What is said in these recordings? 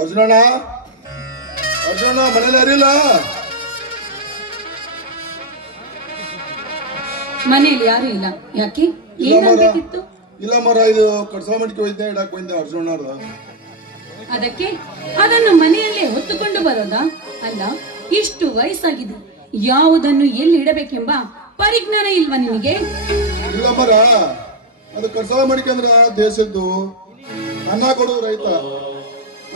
ಅರ್ಜುನಣ್ಣ, ಅರ್ಜುನಣ್ಣ ಮನೇಲಿ ಅರಿಲ್ಲ? ಮನೆಯಲ್ಲಿ ಯಾರು ಇಲ್ಲ. ಯಾಕೆ? ಏನಾಗಬೇಕಿತ್ತು? ಇಲ್ಲ ಮರ, ಇದು ಕಡ್ಸಲ ಮಡಿಕೆ ಹೋಯ್ತೆ, ಇಡಕ್ ಹೋಯ್ತೆ ಅರ್ಜುನಣ್ಣ. ಅದಕ್ಕೆ ಅದನ್ನು ಮನೆಯಲ್ಲೇ ಹೊತ್ತುಕೊಂಡು ಬರೋದಾ? ಅಲ್ಲ, ಇಷ್ಟು ವಯಸ್ಸಾಗಿದೆ, ಯಾವುದನ್ನು ಎಲ್ಲಿ ಇಡಬೇಕೆಂಬ ಪರಿಜ್ಞಾನ ಇಲ್ವಾ ನಿಮಗೆ? ಇಲ್ಲ ಮರ, ಅದು ಕಡ್ಸಲ ಮಡಿಕೆ ಅಂದ್ರೆ ದೇಶದ್ದು ಅನ್ನ ಕೊಡೋದು ರೈತ,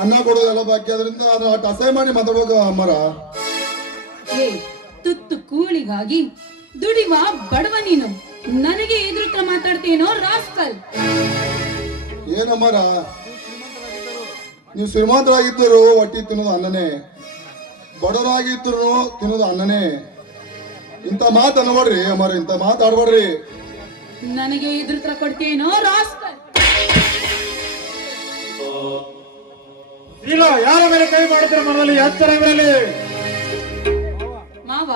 ಅನ್ನ ಕೊಡೋದೆಲ್ಲ ಬಾಕಿ, ಅದರಿಂದ ಅದು ಅಷ್ಟು ಅಸಹ್ಯ ಮಾಡಿ ಮಾತಾಡುವಾಗ ಮರ. ಏ ತುತ್ತು ಕೂಳಿಗಾಗಿ ದುಡಿವ ಬಡವ ನೀನು, ನನಗೆ ಎದುರುತ್ರ ಮಾತಾಡ್ತೇನೋ ರಾಸ್ಕಲ್? ಏನಮ್ಮರ, ನೀವು ಶ್ರೀಮಂತರಾಗಿದ್ದರು ಹೊಟ್ಟಿ ತಿನ್ನೋದು ಅನ್ನನೇ, ಬಡವರಾಗಿದ್ರು ತಿನ್ನೋದು ಅನ್ನನೇ. ಇಂಥ ಮಾತು ಅನ್ಬೇಡ್ರಿ ಅಮ್ಮರ, ಇಂಥ ಮಾತಾಡ್ಬೇಡ್ರಿ. ನನಗೆ ಎದುರುತ್ರ ಕೊಡ್ತೇನೋ ರಾಸ್ಕಲ್? ಇಲ್ಲ, ಯಾರ ಮೇಲೆ ಕೈ ಮಾಡ್ತೀರ ಮನೆಯಲ್ಲಿ ಎಚ್ಚರ ಇರಲಿ. ಮಾವ,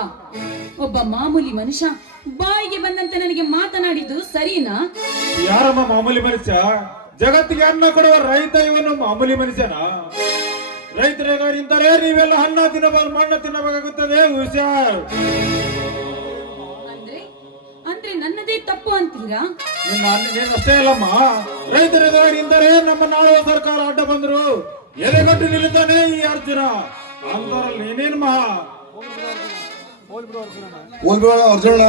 ಒಬ್ಬ ಮಾಮೂಲಿ ಮನುಷ್ಯ ಬಾಯಿಗೆ ಬಂದಂತೆ ನನಗೆ ಮಾತನಾಡಿದ್ದು ಸರಿನಾ? ಯಾರಮ್ಮ ಮಾಮೂಲಿ ಮನುಷ್ಯ? ಜಗತ್ತಿಗೆ ಅನ್ನ ಕೊಡುವ ರೈತ ಇವನು ಮಾಮೂಲಿ ಮನುಷ್ಯನ? ರೈತರಿದ್ದಾರೆ, ನೀವೆಲ್ಲ ಅನ್ನ ತಿನ್ನಬಹುದು, ಮಣ್ಣು ತಿನ್ನಬೇಕಾಗುತ್ತದೆ. ಹುಷಾರ್. ಅಂದ್ರೆ ನನ್ನದೇ ತಪ್ಪು ಅಂತೀರಾ? ಅಷ್ಟೇ ಅಲ್ಲಮ್ಮ, ರೈತರಿದ್ದಾರೆ ನಮ್ಮ ನಾಡುವ ಸರ್ಕಾರ ಅಡ್ಡ ಬಂದ್ರು ಎದೆಗಟ್ಟು ನಿಲ್ಲುತ್ತಾನೆ ಈ ಅರ್ಜುನ. ಅಂತರಲ್ಲಿ ನೀನೇನು ಮಹಾ ಅರ್ಜುನ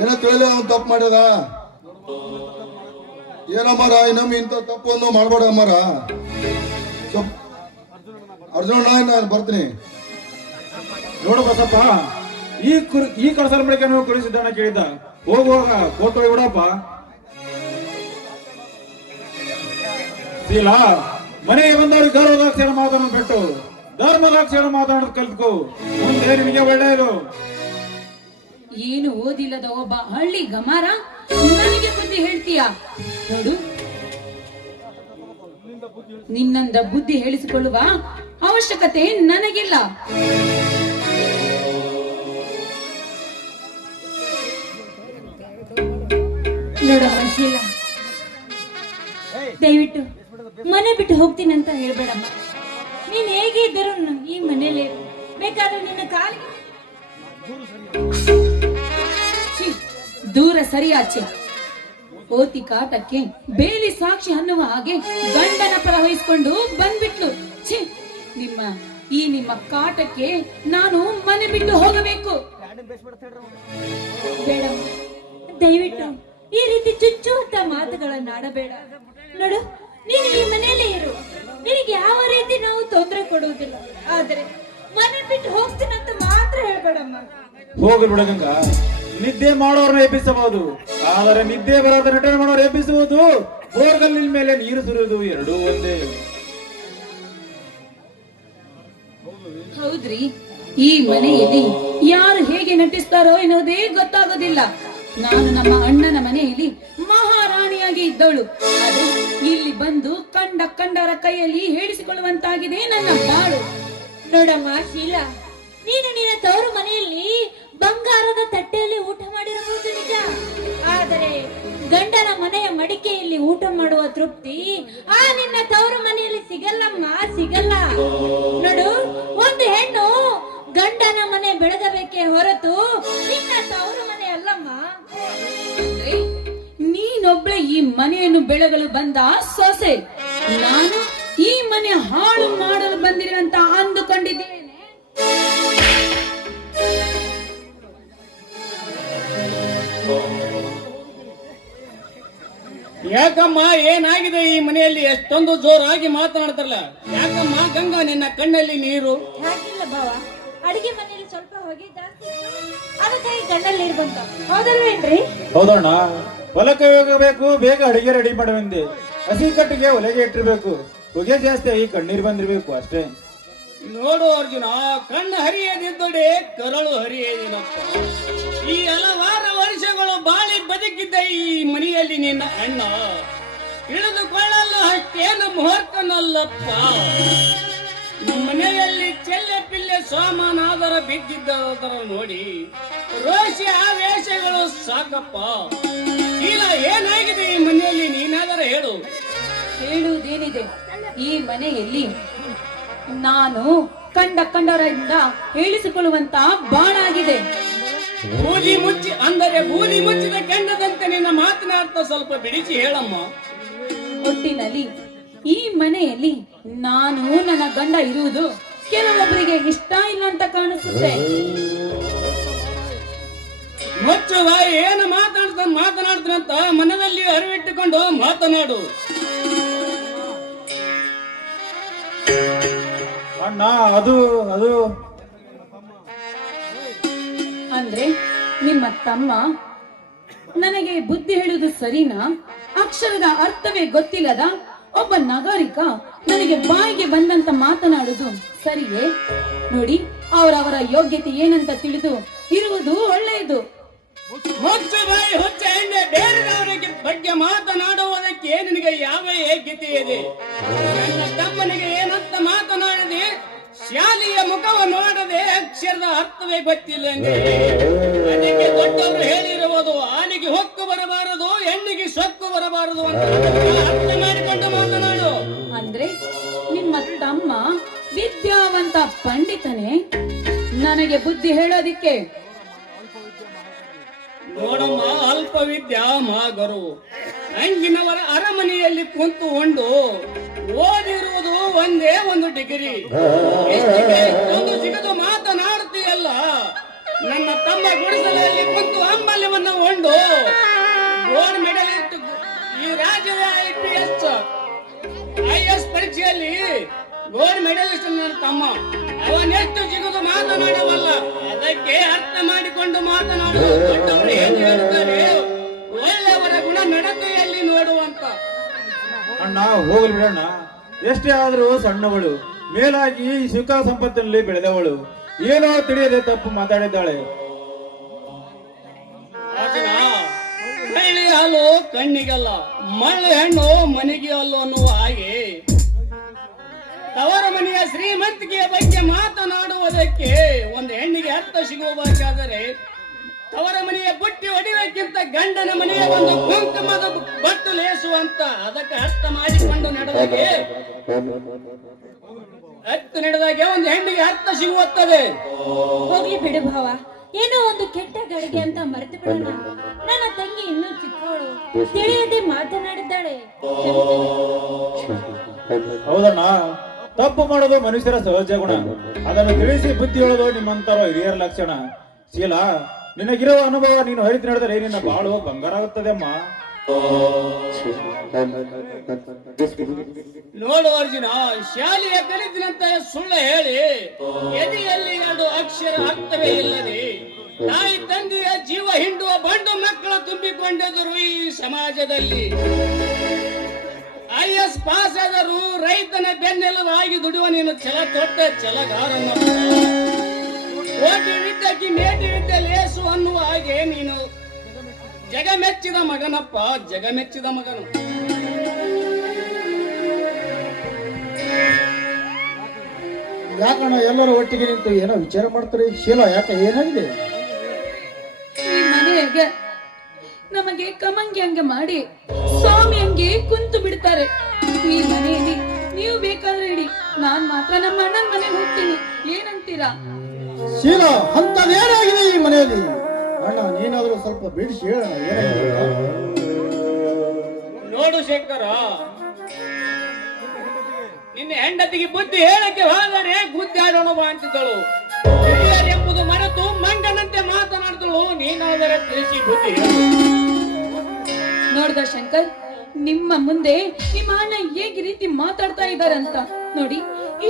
ಏನೋ ತಿಳಿದ ಅವ್ನು ತಪ್ಪು ಮಾಡ್ಯದ. ಏನಮ್ಮರ, ಇನ್ನೊಮ್ಮೆ ಇಂಥ ತಪ್ಪನ್ನು ಮಾಡ್ಬೇಡ ಅಮ್ಮರ. ಅರ್ಜುನ ನಾನು ಬರ್ತೀನಿ. ನೋಡು ಬಸಪ್ಪ, ಈ ಕಳಸಲ ಮಡಿಕೆ ಕುರಿಸಿದ್ದಾನ ಕೇಳಿದ್ದ, ಹೋಗುವಾಗ ಫೋಟೋ ಬಿಡಪ್ಪ. ಇಲ್ಲ, ಮನೆಗೆ ಬಂದವ್ರಿಗೆ ಗೌರವದಾಕ್ಷಣ ಮಾತಾಡೋದು ಬಿಟ್ಟು ಧರ್ಮದಾಕ್ಷಣ ಮಾತಾಡೋದು ಕಲ್ತ್ಕೋ, ಮುಂದೆ ನಿಮಗೆ ಒಳ್ಳೆಯದು. ಏನು ಓದಿಲ್ಲದ ಒಬ್ಬ ಹಳ್ಳಿ ಗಮಾರ ನನಗೆ ಬುದ್ಧಿ ಹೇಳ್ತೀಯಾ? ನೋಡು, ನಿನ್ನಂದ ಬುದ್ಧಿ ಹೇಳಿಸಿಕೊಳ್ಳುವ ಅವಶ್ಯಕತೆ ನನಗಿಲ್ಲ. ನೋಡಮ್ಮ ಶೀಲಾ, ದಯವಿಟ್ಟು ಮನೆ ಬಿಟ್ಟು ಹೋಗ್ತೀನಿ ಅಂತ ಹೇಳ್ಬೇಡಮ್ಮ. ನೀನ್ ಹೇಗೆ ಇದ್ದರು ಈ ಮನೇಲಿ ಬೇಕಾದ್ರೆ ನಿನ್ನ ಕಾಲಿಗೆ ದೂರ ಸರಿಯಾಚೆ. ಓತಿ ಕಾಟಕ್ಕೆ ಬೇಲಿ ಸಾಕ್ಷಿ ಅನ್ನುವ ಹಾಗೆ ಗಂಡನ ಪರ ವಹಿಸ್ಕೊಂಡು ಬಂದ್ಬಿಟ್ಲು. ಛೀ, ನಿಮ್ಮ ಕಾಟಕ್ಕೆ ನಾನು ಮನೆ ಬಿಟ್ಟು ಹೋಗಬೇಕು. ಬೇಡಮ್ಮ, ದಯವಿಟ್ಟು ಈ ರೀತಿ ಚುಚ್ಚುವಂತ ಮಾತುಗಳನ್ನಾಡಬೇಡ. ನೋಡು, ನೀನು ಈ ಮನೆಯಲ್ಲೇ ಇರು, ನಿನಗೆ ಯಾವ ರೀತಿ ನಾವು ತೊಂದರೆ ಕೊಡುವುದಿಲ್ಲ. ಆದ್ರೆ ಮನೆ ಬಿಟ್ಟು ಹೋಗ್ತೀನಂತ ಮಾತ್ರ ಹೇಳ್ಬೇಡಮ್ಮ. ಹೋಗು ಬಿಡಗಂಗ, ನಿದ್ದೆ ಮಾಡೋರ್ನ ಎಬ್ಬಿಸಬಹುದು, ಆದರೆ ನಿದ್ದೆ ಬರೋದ ನಟನೆ ಮಾಡೋರು ಎಬ್ಬಿಸುವುದು, ಬೋರ್ಗಲ್ಲಿನ ಮೇಲೆ ನೀರು ಸುರಿಯುವುದು ಎರಡೂ ಒಂದೇ. ಹೌದ್ರಿ, ಈ ಮನೆಯಲ್ಲಿ ಯಾರು ಹೇಗೆ ನಟಿಸ್ತಾರೋ ಎನ್ನುವುದೇ ಗೊತ್ತಾಗೋದಿಲ್ಲ. ನಾನು ನಮ್ಮ ಅಣ್ಣನ ಮನೆಯಲ್ಲಿ ಮಹಾರಾಣಿಯಾಗಿ ಇದ್ದವಳು, ಅದು ಇಲ್ಲಿ ಬಂದು ಕಂಡರ ಕೈಯಲ್ಲಿ ಹೇಳಿಸಿಕೊಳ್ಳುವಂತಾಗಿದೆ ನನ್ನ ಬಾಳು. ನೋಡಮ್ಮ ಶೀಲಾ, ನೀನು ನಿನ್ನ ತವರು ಮನೆಯಲ್ಲಿ ಬಂಗಾರದ ತಟ್ಟೆಯಲ್ಲಿ ಊಟ ಮಾಡಿರಬಹುದು ನಿಜ, ಆದರೆ ಗಂಡನ ಮನೆಯ ಮಡಿಕೆಯಲ್ಲಿ ಊಟ ಮಾಡುವ ತೃಪ್ತಿ ಆ ನಿನ್ನ ತವರು ಮನೆಯಲ್ಲಿ ಸಿಗಲ್ಲಮ್ಮ, ಸಿಗಲ್ಲ. ನೋಡು, ಒಂದು ಹೆಣ್ಣು ಗಂಡನ ಮನೆ ಬೆಳಗಬೇಕೇ ಹೊರತು ನಿನ್ನ ತವರು ಮನೆ ಅಲ್ಲಮ್ಮ. ನೀನೊಬ್ಳೆ ಈ ಮನೆಯನ್ನು ಬೆಳಗಲು ಬಂದ ಸೊಸೆ, ನಾನು ಈ ಮನೆ ಹಾಳು ಮಾಡಲು ಬಂದಿದೆ ಅಂತ ಅಂದುಕೊಂಡಿದ್ದೇನೆ. ಯಾಕಮ್ಮ, ಏನಾಗಿದೆ ಈ ಮನೆಯಲ್ಲಿ? ಎಷ್ಟೊಂದು ಜೋರಾಗಿ ಮಾತನಾಡ್ತಾರಲ್ಲ, ಯಾಕಮ್ಮ ಗಂಗಾ, ನಿನ್ನ ಕಣ್ಣಲ್ಲಿ ನೀರು? ಯಾಕಿಲ್ಲ ಬಾವ, ಅಡಿಗೆ ಮನೆಯಲ್ಲಿ ಸ್ವಲ್ಪ ಹೊಗೆ ಜಾಸ್ತಿ, ಅದಕ್ಕಾಗಿ ಕಣ್ಣಲ್ಲಿ ನೀರು ಬಂತ. ಹೌದಲ್ವೇನ್ರಿ? ಹೌದಣ್ಣ, ಹೊಲಕ್ಕೆ ಹೋಗಬೇಕು, ಬೇಗ ಅಡಿಗೆ ರೆಡಿ ಮಾಡುವಂದೆ. ಹಸಿ ಕಟ್ಟಿಗೆ ಒಲೆಗೆ ಇಟ್ಟಿರ್ಬೇಕು, ಹೊಗೆ ಜಾಸ್ತಿ ಆಗಿ ಕಣ್ಣೀರು ಬಂದಿರ್ಬೇಕು ಅಷ್ಟೇ. ನೋಡು ಅರ್ಜುನ, ಕಣ್ಣು ಹರಿಯದಿದ್ದೊಡೆ ಕರಳು ಹರಿಯದಿನಪ್ಪ. ಈ ಹಲವಾರು ವರ್ಷಗಳು ಬಾಳಿ ಬದುಕಿದ್ದ ಈ ಮನೆಯಲ್ಲಿ ನಿನ್ನ ಅಣ್ಣ ತಿಳಿದುಕೊಳ್ಳಲು ಅಷ್ಟೇನು ಮುಹೂರ್ತನಲ್ಲಪ್ಪ. ಮನೆಯಲ್ಲಿ ಚೆಲ್ಲೆ ಪಿಲ್ಲೆ ಸಾಮಾನಾದರ ಬಿದ್ದಿದ್ದರ ನೋಡಿ ರೋಷಿ ಆವೇಶಗಳು ಸಾಕಪ್ಪ. ಇಲ್ಲ, ಏನಾಗಿದೆ ಈ ಮನೆಯಲ್ಲಿ? ನೀನಾದರೂ ಹೇಳು. ಹೇಳುವುದೇ ಏನಿದೆ? ಈ ಮನೆಯಲ್ಲಿ ನಾನು ಕಂಡರಿಂದ ಹೇಳಿಸಿಕೊಳ್ಳುವಂತ ಬಾಳಾಗಿದೆ. ಬೂದಿ ಮುಚ್ಚಿ ಅಂದರೆ ಬೂದಿ ಮುಚ್ಚಿದ ಕೆಂಡದಂತೆ ನಿನ್ನ ಮಾತಿನ ಅರ್ಥ ಸ್ವಲ್ಪ ಬಿಡಿಸಿ ಹೇಳಮ್ಮ. ಒಟ್ಟಿನಲ್ಲಿ ಈ ಮನೆಯಲ್ಲಿ ನಾನು ನನ್ನ ಗಂಡ ಇರುವುದು ಕೆಲವೊಬ್ಬರಿಗೆ ಇಷ್ಟ ಇಲ್ಲ ಅಂತ ಕಾಣಿಸುತ್ತೆ. ಮುಚ್ಚುವ ಏನು ಮಾತನಾಡ್ತಾನಂತ ಮನದಲ್ಲಿ ಅರಿವಿಟ್ಟುಕೊಂಡು ಮಾತನಾಡು. ಅಣ್ಣ ಅದು ಅದು ಅಂದ್ರೆ ನಿಮ್ಮ ತಮ್ಮ ನನಗೆ ಬುದ್ಧಿ ಹೇಳುವುದು ಸರಿನಾ? ಅಕ್ಷರದ ಅರ್ಥವೇ ಗೊತ್ತಿಲ್ಲದ ಒಬ್ಬ ನಾಗರಿಕ ನನಗೆ ಬಾಯಿಗೆ ಬಂದಂತ ಮಾತನಾಡುವುದು ಸರಿಯೇ? ನೋಡಿ, ಅವರವರ ಯೋಗ್ಯತೆ ಏನಂತ ತಿಳಿದು ಇರುವುದು ಒಳ್ಳೆಯದು. ಮುಚ್ಚು ಬಾಯಿ ಹುಚ್ಚ ಎಣ್ಣೆ ಬೇರೆದವರಿಗೆ ಬಗ್ಗೆ ಮಾತನಾಡುವುದಕ್ಕೆ ನಿನಗೆ ಯಾವ ಯೋಗ್ಯತೆ ಇದೆ? ನನ್ನ ತಮ್ಮನಿಗೆ ಏನಂತ ಮಾತನಾಡದೆ ಶಾಲೆಯ ಮುಖವ ನೋಡದೆ ಅಕ್ಷರದ ಅರ್ಥವೇ ಗೊತ್ತಿಲ್ಲ ಅಂದ್ರೆ ಅದಕ್ಕೆ ದೊಡ್ಡವರು ಹೇಳಿರುವುದು ಆನೆಗೆ ಹೊಕ್ಕು ಬರಬಾರದು, ಹೆಣ್ಣಿಗೆ ಸೊಕ್ಕು ಬರಬಾರದು ಅಂತ ಅರ್ಥ ಮಾಡಿಕೊಂಡು ಮಾತನಾಡು. ಅಂದ್ರೆ ನಿಮ್ಮ ತಮ್ಮ ವಿದ್ಯಾವಂತ ಪಂಡಿತನೇ ನನಗೆ ಬುದ್ಧಿ ಹೇಳೋದಿಕ್ಕೆ? ನೋಡಮ್ಮ, ಅಲ್ಪ ವಿದ್ಯಾ ಮಾಗರು ಹಂಗಿನವರ ಅರಮನೆಯಲ್ಲಿ ಕುಂತುಕೊಂಡು ಓದಿರುವುದು ಒಂದೇ ಒಂದು ಡಿಗ್ರಿ. ಒಂದು ಸಿಗದು ಮಾತನಾಡ್ತೀಯಲ್ಲ. ನನ್ನ ತಮ್ಮ ಗುಡಿಸಲಲ್ಲಿ ಕುಂತು ಅಂಬಲ್ಯವನ್ನು ಉಂಡು ಗೋಲ್ಡ್ ಮೆಡಲಿಸ್ಟ್ ಈ ರಾಜ್ಯದ IPS ಪರೀಕ್ಷೆಯಲ್ಲಿ ಗೋಲ್ಡ್ ಮೆಡಲಿಸ್ಟ್ ನನ್ನ ತಮ್ಮ. ಅವನೆಷ್ಟು ಸಿಗದು ಮಾತನಾಡವಲ್ಲ. ಅದಕ್ಕೆ ಅರ್ಥ ಮಾಡಿಕೊಂಡು ಮಾತನಾಡುವ ದೊಡ್ಡವರು ಏನು ಹೇಳುತ್ತಾರೆ, ಒಳ್ಳೆಯವರ ಗುಣ ನಡತೆಯಲ್ಲಿ ನೋಡುವಂತ. ಅಣ್ಣ ಹೋಗಲಿ ಬಿಡಣ್ಣ. ಎಷ್ಟೇ ಆದ್ರೂ ಸಣ್ಣವಳು, ಮೇಲಾಗಿ ಈ ಸುಖ ಸಂಪತ್ತಿನಲ್ಲಿ ಬೆಳೆದವಳು, ಏನೋ ತಿಳಿಯದೆ ತಪ್ಪು ಮಾತಾಡಿದ್ದಾಳೆ. ರಾಜನ, ಹಳ್ಳಿ ಹಾಲು ಕಣ್ಣಿಗಲ್ಲ, ಮಳ್ಳ ಹೆಣ್ಣು ಮನೆಗೆ ಅಲ್ಲ ಅನ್ನುವ ಹಾಗೆ ತವರ ಮನೆಯ ಶ್ರೀಮಂತಿಕೆಯ ಬಗ್ಗೆ ಮಾತನಾಡುವುದಕ್ಕೆ ಒಂದು ಹೆಣ್ಣಿಗೆ ಅರ್ಥ ಸಿಗುವಬೇಕಾದರೆ ತವರ ಮನೆಯ ಬುಟ್ಟಿ ಹೊಡೆಯುವುದಕ್ಕಿಂತ ಗಂಡನ ಮನೆಯ ಒಂದು ಕುಂಕುಮದ ಬಟ್ಟು ಲೇಸುವಂತ ಅದಕ್ಕೆ ಅರ್ಥ ಮಾಡಿಕೊಂಡು ನಡೆದಾಗೆ ಒಂದು ಹೆಣ್ಣಿಗೆ ಅರ್ಥ ಸಿಗುತ್ತದೆ. ಹೋಗ್ಲಿ ಬಿಡು ಭಾವ, ಏನೋ ಒಂದು ಕೆಟ್ಟ ಗಳಿಗೆ ಅಂತ ಮರೆತು ಬಿಡೋಣ. ನನ್ನ ತಂಗಿ ಇನ್ನೂ ಚಿಕ್ಕವಳು, ತಿಳಿಯದೆ ಮಾತನಾಡಿದ್ದಾಳೆ. ಹೌದಣ್ಣ, ತಪ್ಪು ಮಾಡೋದು ಮನುಷ್ಯರ ಸಹಜ ಗುಣ. ಅದನ್ನು ತಿಳಿಸಿ ಬುದ್ಧಿ ಹೇಳೋದು ನಿಮ್ಮಂತರ ಹಿರಿಯರ ಲಕ್ಷಣ. ಶೀಲಾ, ನಿನಗಿರುವ ಅನುಭವ ನೀನು ಹರಿತು ನಡೆದರೆ ನಿನ್ನ ಬಾಳು ಬಂಗಾರ ಆಗುತ್ತದೆ ಅಮ್ಮ. ನೋಡು ಅರ್ಜುನ, ಶಾಲೆಯ ಕಲಿತಿನಂತ ಸುಳ್ಳು ಹೇಳಿ ಎದೆಯಲ್ಲಿ 2 ಅಕ್ಷರ ಅರ್ಥವೇ ಇಲ್ಲದೆ ತಾಯಿ ತಂದೆಯ ಜೀವ ಹಿಂಡುವ ಬಂಡು ಮಕ್ಕಳು ತುಂಬಿಕೊಂಡಿದ್ದರು ಈ ಸಮಾಜದಲ್ಲಿ. IS ಪಾಸ್ ಆದರೂ ರೈತನ ಬೆನ್ನೆಲುಬಾಗಿ ದುಡಿಯುವ ನೀನು ಛಲ ತೊಟ್ಟ ಛಲಗಾರನ. ಕೋಟಿ ವಿದ್ಯಕ್ಕೆ ಮೇಟಿ ವಿದ್ಯೆ ಲೇಸು ಅನ್ನುವ ಹಾಗೆ ನೀನು ಜಗಮೆಚ್ಚಿದ ಮಗನಪ್ಪ, ಜಗಮೆಚ್ಚಿದ ಮಗನು. ಯಾಕಣ್ಣ ಎಲ್ಲರೂ ಒಟ್ಟಿಗೆ ನಿಂತು ಏನೋ ವಿಚಾರ ಮಾಡ್ತಾರೆ? ಶೀಲಾ, ಯಾಕೆ ಏನಾಗಿದೆ? ಈ ಮನೆಯಾಗ ನಮಗೆ ಕಮಂಗಿ ಹಂಗೆ ಮಾಡಿ ಸ್ವಾಮಿ ಹಂಗೆ ಕುಂತು ಬಿಡ್ತಾರೆ. ಈ ಮನೆಯಲ್ಲಿ ನೀವು ಬೇಕಾದ್ರೆ ಇಡಿ, ನಾನ್ ಮಾತ್ರ ನಮ್ಮ ಅಣ್ಣನ ಮನೆಗೆ ಹೋಗ್ತೀನಿ. ಏನಂತೀರಾ? ಶೀಲಾ, ಅಂತದೇನಾಗಿದೆ ಈ ಮನೆಯಲ್ಲಿ? ಅಣ್ಣ, ನೀನಾದ್ರೂ ಸ್ವಲ್ಪ ಬಿಡಿಸಿ ಹೇಳೋಣ, ಏನಾಗಿದೆ ಅಂತ. ನೋಡು ಶೇಖರ, ನಿನ್ನ ಹೆಂಡತಿಗೆ ಬುದ್ಧಿ ಹೇಳಕ್ಕೆ ಹೋದರೆ ಗುದ್ದಾಡೋಣ ಅಂತಿದ್ದಳು. ಎಂಬುದು ಮರೆತು ಮಂಗನಂತೆ ಮಾತನಾಡ್ತಳು. ನೀನಾದರೆ ತಿಳಿಸಿ ಬುದ್ಧಿ ಹೇಳು. ನೋಡ್ದ ಶಂಕರ್, ನಿಮ್ಮ ಮುಂದೆ ನಿಮ್ಮ ಅಣ್ಣ ಹೇಗೆ ರೀತಿ ಮಾತಾಡ್ತಾ ಇದ್ದಾರಂತ ನೋಡಿ.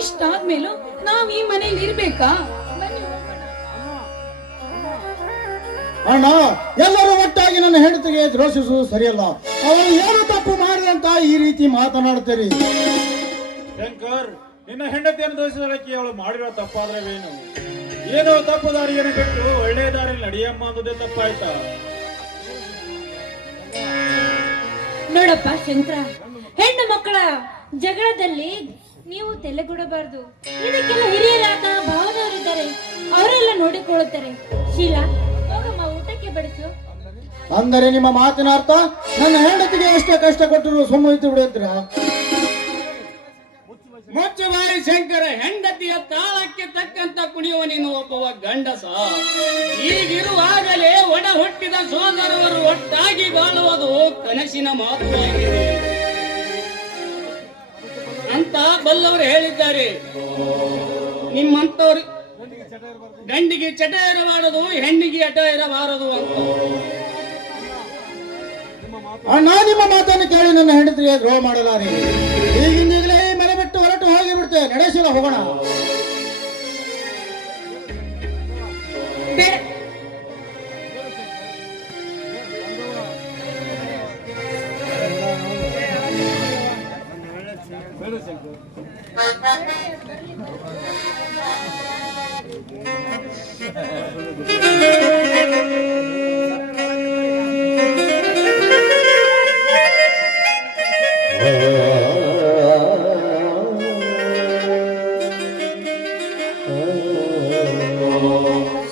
ಇಷ್ಟಾದ್ಮೇಲೂ ನಾವ್ ಈ ಮನೇಲಿ ಇರ್ಬೇಕಾ? ಅಣ್ಣ, ಎಲ್ಲರೂ ಒಟ್ಟಾಗಿ ನನ್ನ ಹೆಂಡತಿಗೆ ದ್ರೋಷಿಸುವುದು ಸರಿಯಲ್ಲ. ಅವನು ಏನು ತಪ್ಪು ಮಾಡಿದೆ ಅಂತ ಈ ರೀತಿ ಮಾತನಾಡ್ತೀರಿ? ಶಂಕರ್, ನಿನ್ನ ಹೆಂಡತಿಯನ್ನು ದೋಷಿಸಲಿಕ್ಕೆ ಅವಳು ಮಾಡಿರೋ ತಪ್ಪಾದ್ರೇನು? ಏನೋ ತಪ್ಪು ದಾರಿಯನ್ನು ಬಿಟ್ಟು ಒಳ್ಳೆಯ ದಾರಿಯಲ್ಲಿ ನಡೆಯಮ್ಮ ಅನ್ನೋದೇ ತಪ್ಪಾಯ್ತಾ? ನೋಡಪ್ಪ ಶಂಕರ, ಹೆಣ್ಣು ಮಕ್ಕಳ ಜಗಳದಲ್ಲಿ ನೀವು ತಲೆಗೊಡಬಾರ್ದು. ಇದಕ್ಕೆಲ್ಲ ಹಿರಿಯರಾದ ಭಾವದವರಿದ್ದಾರೆ, ಅವರೆಲ್ಲ ನೋಡಿಕೊಳ್ಳುತ್ತಾರೆ. ಶೀಲಾ, ಹೋಗಮ್ಮ, ಊಟಕ್ಕೆ ಬಡಿಸು. ಅಂದರೆ ನಿಮ್ಮ ಮಾತಿನ ಅರ್ಥ ನನ್ನ ಹೆಂಡತಿಗೆ ಎಷ್ಟೇ ಕಷ್ಟ ಕೊಟ್ಟರು ಸುಮ್ಮನೆ ಬಿಡುತ್ತೀರಾ? ಮುಚ್ಚುಬಾಯಿ ಶಂಕರ, ಹೆಂಡತಿಯ ತಾಳಕ್ಕೆ ತಕ್ಕಂತ ಕುಣಿಯುವ ನೀನು ಒಬ್ಬವ ಗಂಡಸ. ಈಗಿರುವಾಗಲೇ ಒಡ ಹುಟ್ಟಿದ ಸೋದರವರು ಒಟ್ಟಾಗಿ ಬಾಳುವುದು ಕನಸಿನ ಮಾತುವಾಗಿದೆ ಅಂತ ಬಲ್ಲವರು ಹೇಳಿದ್ದಾರೆ. ನಿಮ್ಮಂತವ್ರು ಗಂಡಿಗೆ ಚಟ ಇರಬಾರದು, ಹೆಣ್ಣಿಗೆ ಹಠ ಇರಬಾರದು ಅಂತ. ಅಣ್ಣ, ನಿಮ್ಮ ಮಾತನ್ನು ಕೇಳಿ ನನ್ನ ಹೆಂಡತಿಗೆ ದ್ರೋಹ ಮಾಡಲಾರೆ. ಈಗಿಂದೀಗಲೇ ಈ ಮನೆ ಬಿಟ್ಟು ಹೊರಟು ಹೋಗಿ ಬಿಡ್ತೇವೆ. ನಡೆಸಿಲ್ಲ, ಹೋಗೋಣ. ಬೇಡ.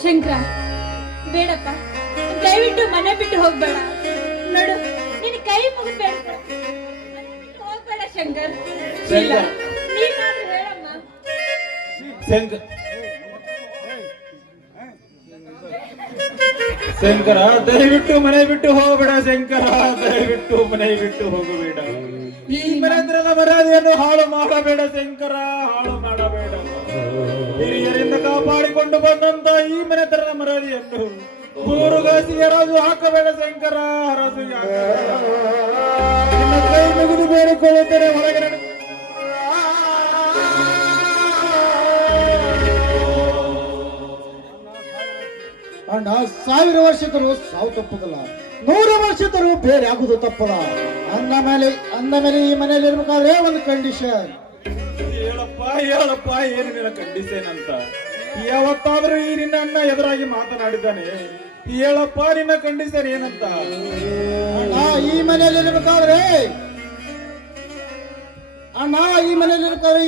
ಶಂಕರ, ಬೇಡಪ್ಪ, ದಯವಿಟ್ಟು ಮನೆ ಬಿಟ್ಟು ಹೋಗ್ಬೇಡ. ನೋಡು, ನಿನ್ನ ಕೈ ಮುಗಿಬೇಡ, ಹೋಗ್ಬೇಡ ಶಂಕರ್. ಇಲ್ಲ, ನೀನಾದ್ರೂ ಹೇಳಮ್ಮ. ಶಂಕರ, ದಯವಿಟ್ಟು ಮನೆ ಬಿಟ್ಟು ಹೋಗಬೇಡ. ಶಂಕರ, ದಯವಿಟ್ಟು ಮನೆ ಬಿಟ್ಟು ಹೋಗಬೇಡ. ಈ ಮನೆತನದ ಮರ್ಯಾದೆಯನ್ನು ಹಾಳು ಮಾಡಬೇಡ. ಶಂಕರ, ಹಾಳು ಮಾಡಬೇಡ. ಹಿರಿಯರಿಂದ ಕಾಪಾಡಿಕೊಂಡು ಬಂದಂತ ಈ ಮನೆತನದ ಮರ್ಯಾದೆಯನ್ನು ಮೂರುಗಾಸಿಗೆ ಹರಾಜು ಹಾಕಬೇಡ. ಶಂಕರ, ಹರಾಜು ನಿನ್ನ ಕೈ ಮುಗಿದು ಬೇಡಿಕೊಳ್ಳುತ್ತೇನೆ. ಹೊರಗೆ ನಡೆ. ಅಣ್ಣ, 1000 ವರ್ಷದರು ಸಾವು ತಪ್ಪುದಲ್ಲ, 100 ವರ್ಷದರು ಬೇರೆ ಆಗುದು ತಪ್ಪಲ್ಲ. ಅಂದ ಮೇಲೆ ಈ ಮನೆಯಲ್ಲಿ ಇರ್ಬೇಕಾದ್ರೆ ಒಂದು ಕಂಡೀಷನ್. ಹೇಳಪ್ಪ, ಏನು ನಿನ್ನ ಕಂಡೀಷನ್ ಅಂತ? ಯಾವತ್ತಾದ್ರೂ ಈ ನಿನ್ನ ಅಣ್ಣ ಎದುರಾಗಿ ಮಾತನಾಡಿದ್ದಾನೆ? ಹೇಳಪ್ಪ, ನಿನ್ನ ಕಂಡೀಷನ್ ಏನಂತ? ಅಣ್ಣ, ಈ ಮನೆಯಲ್ಲಿ ಇರ್ಬೇಕಾದ್ರೆ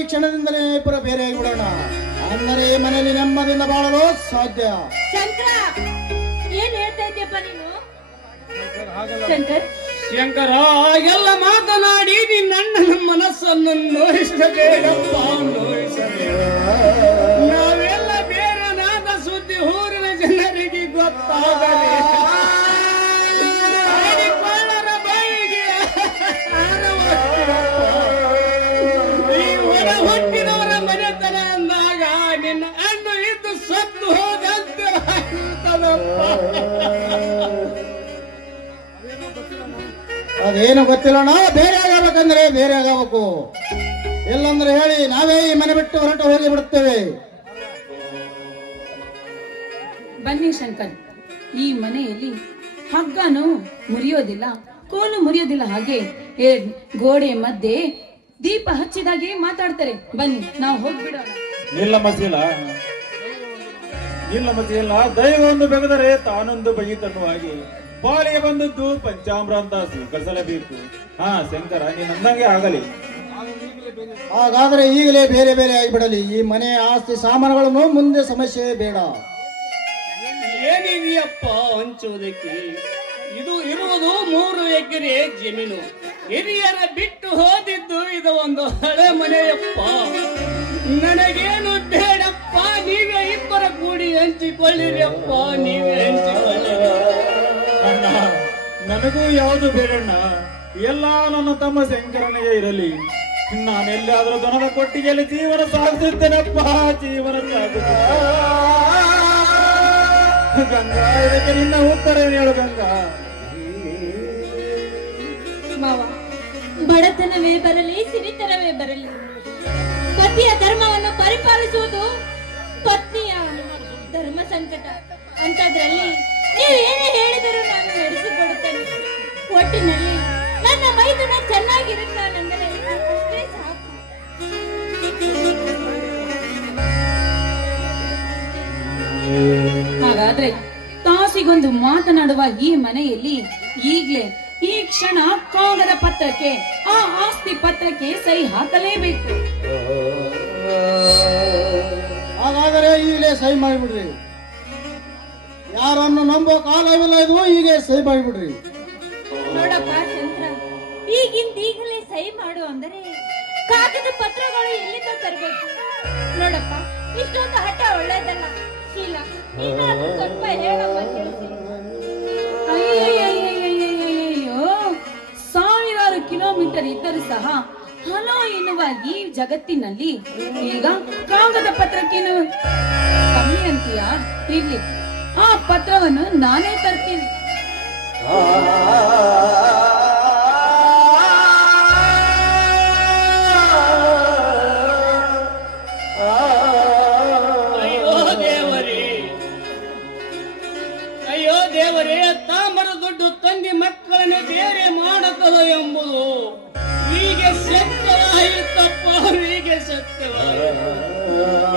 ಈ ಕ್ಷಣದಿಂದಲೇ ಪುರ ಬೇರೆ ಆಗಿಬಿಡೋಣ. ಅಂದರೆ ಈ ಮನೆಯಲ್ಲಿ ನೆಮ್ಮದಿಯಿಂದ ಬಾಳಲು ಸಾಧ್ಯ. ಶಂಕರ, ಏನ್ ಹೇಳ್ತಾ ಇದ್ದೀಯಪ್ಪ ನೀನು? ಶಂಕರ್, ಶಂಕರ, ಎಲ್ಲ ಮಾತನಾಡಿ ನಿನ್ನ ಅಣ್ಣನ ಮನಸ್ಸನ್ನು ನೋಯಿಸಬೇಡಪ್ಪ, ನೋಯಿಸಬೇಡ. ನಾವೆಲ್ಲ ಬೇರೆನಾದ ಸುದ್ದಿ ಊರಿನ ಜನರಿಗೆ ಗೊತ್ತಾಗಲಿ. ಆಡಿಕೊಳ್ಳರ ಬಾಯಿಗೆ ಈ ಹೊರ ಹುಟ್ಟಿದವರ ಮನೆತನ ಅಂದಾಗ ನಿನ್ನ ಅಣ್ಣ ಇದ್ದು ಸತ್ತು ಹೋದಂತೆ ಆಗಿರ್ತದಪ್ಪ. ಅದೇನು ಗೊತ್ತಿಲ್ಲಣ್ಣ. ಬೇರೆ ಆಗಬೇಕಂದ್ರೆ ಬೇರೆ ಆಗಬೇಕು. ಇಲ್ಲಂದ್ರೆ ಹೇಳಿ, ನಾವೇ ಈ ಮನೆ ಬಿಟ್ಟು ಹೊರಟು ಹೋಗಿ ಬಿಡುತ್ತೇವೆ. ಬನ್ನಿ ಶಂಕರ್, ಈ ಮನೆಯಲ್ಲಿ ಹಗ್ಗನು ಮುರಿಯೋದಿಲ್ಲ, ಕೋಲು ಮುರಿಯೋದಿಲ್ಲ. ಹಾಗೆ ಗೋಡೆ ಮಧ್ಯೆ ದೀಪ ಹಚ್ಚಿದಾಗೆ ಮಾತಾಡ್ತಾರೆ. ಬನ್ನಿ, ನಾವು ಹೋಗ್ಬಿಡೋಣ. ಇಲ್ಲ ಮಸಿಲ್ಲ, ದೈವ ಒಂದು ಬೆಗೆದರೆ ತಾನೊಂದು ಬಗೆತನ್ನುವ ಹಾಗೆ ಬಾಲಿಗೆ ಬಂದದ್ದು ಪಂಚಾಮೃತ ಅಂತ ಸ್ವೀಕರಿಸಲೇಬೇಕು. ಹಾ ಶಂಕರ, ನೀನ್ ಅಂದಂಗೆ ಆಗಲಿ. ಹಾಗಾದ್ರೆ ಈಗಲೇ ಬೇರೆ ಬೇರೆ ಆಗಿಬಿಡಲಿ. ಈ ಮನೆ ಆಸ್ತಿ ಸಾಮಾನುಗಳನ್ನು ಮುಂದೆ ಸಮಸ್ಯೆ ಬೇಡ. ಏನಿದೆಯಪ್ಪ ಹಂಚುವುದಕ್ಕೆ? ಇದು ಇರುವುದು 3 ಎಕರೆ ಜಮೀನು. ಹಿರಿಯರ ಬಿಟ್ಟು ಹೋದಿದ್ದು ಇದು ಒಂದು ಹಳೆ ಮನೆಯಪ್ಪ. ನನಗೇನು ಬೇಡಪ್ಪ, ನೀವೇ ಇಬ್ಬರ ಕೂಡಿ ಹಂಚಿಕೊಳ್ಳಿರಿಯಪ್ಪ, ನೀವೇ ಹಂಚಿಕೊಳ್ಳಿರಿ. ಅಣ್ಣ, ನನಗೂ ಯಾವುದು ಬೇಡಣ್ಣ. ಎಲ್ಲ ನನ್ನ ತಮ್ಮ ಶಂಕರನಿಗೆ ಇರಲಿ. ನಾನೆಲ್ಲಾದ್ರೂ ದನದ ಕೊಟ್ಟಿಗೆಯಲ್ಲಿ ಜೀವನ ಸಾಗಿಸುತ್ತೇನಪ್ಪ, ಜೀವನ ಸಾಗಿಸುತ್ತೇನೆ. ಗಂಗಾ, ಇದಕ್ಕೆ ನಿನ್ನ ಉತ್ತರ ಏನು ಹೇಳು ಗಂಗಾ? ಮಾವ, ಬಡತನವೇ ಬರಲಿ, ಸಿರಿತನವೇ ಬರಲಿ, ಪತಿಯ ಧರ್ಮವನ್ನು ಪರಿಪಾಲಿಸುವುದು ಪತ್ನಿಯ ಧರ್ಮ ಸಂಕಟ. ಅಂತದ್ರಲ್ಲಿ ನೀವು ಏನೇ ಹೇಳಿದರೂ ನಾನು ನಡೆಸಿಕೊಡುತ್ತೇನೆ. ಒಟ್ಟಿನಲ್ಲಿ ನನ್ನ ಮೈದುನ ಚೆನ್ನಾಗಿರುತ್ತಾನೆಂದರೆ ಅಷ್ಟೇ ಸಾಕು. ಹಾಗಾದ್ರೆ ತಾಸಿಗೊಂದು ಮಾತನಾಡುವ ಈ ಮನೆಯಲ್ಲಿ ಈಗ್ಲೇ ಈ ಕ್ಷಣ ಕಾಗದ ಪತ್ರಕ್ಕೆ, ಆ ಆಸ್ತಿ ಪತ್ರಕ್ಕೆ ಸಹಿ ಹಾಕಲೇಬೇಕು. ಹಾಗಾದರೆ ಈಗಲೇ ಸಹಿ ಮಾಡಿಬಿಡ್ರಿ. ಯಾರನ್ನು ನಂಬೋ ಕಾಲವಿಲ್ಲ. ಇದು ಹೀಗೆ ಸಹಿ ಮಾಡಿಬಿಡ್ರಿ. ನೋಡಪ್ಪ ಶಂಕರ, ಈಗಿಂದ ಈಗಲೇ ಸಹಿ ಮಾಡು ಅಂದರೆ ಕಾಗದ ಪತ್ರಗಳು ಎಲ್ಲಿಂದ ತರಬೇಕು? ನೋಡಪ್ಪ, ಇಷ್ಟೊಂದು ಹಠ ಒಳ್ಳೇದಲ್ಲ. ಶೀಲಾ, ನೀನಾದ್ರೂ ಸ್ವಲ್ಪ ಹೇಳಮ್ಮ ತಿಳಿಸಿ. ಅಯ್ಯಯ್ಯಯ್ಯಯ್ಯಯ್ಯಯ್ಯಯ್ಯೋ, ಸಾವಿರಾರು ಕಿಲೋಮೀಟರ್ ಇದ್ದರೂ ಸಹ ಹಲೋ ಎನ್ನುವ ಈ ಜಗತ್ತಿನಲ್ಲಿ ಈಗ ಕಾಗದ ಪತ್ರಕ್ಕೇನು ಕಮ್ಮಿ ಅಂತೀಯ? ಇರ್ಲಿ, ಆ ಪತ್ರವನ್ನು ನಾನೇ ತರ್ತೀನಿ. ಅಯ್ಯೋ ದೇವರೇ, ಅಯ್ಯೋ ದೇವರೇ, ತಾಮರ ದುಡ್ಡು ತಂದಿ ಮಕ್ಕಳನ್ನು ಬೇರೆ ಮಾಡಕಲು ಎಂಬುದು ಹೀಗೆ ಸತ್ಯವಾಯಿತಪ್ಪ, ಹೀಗೆ ಸತ್ಯವಾಯಿತು.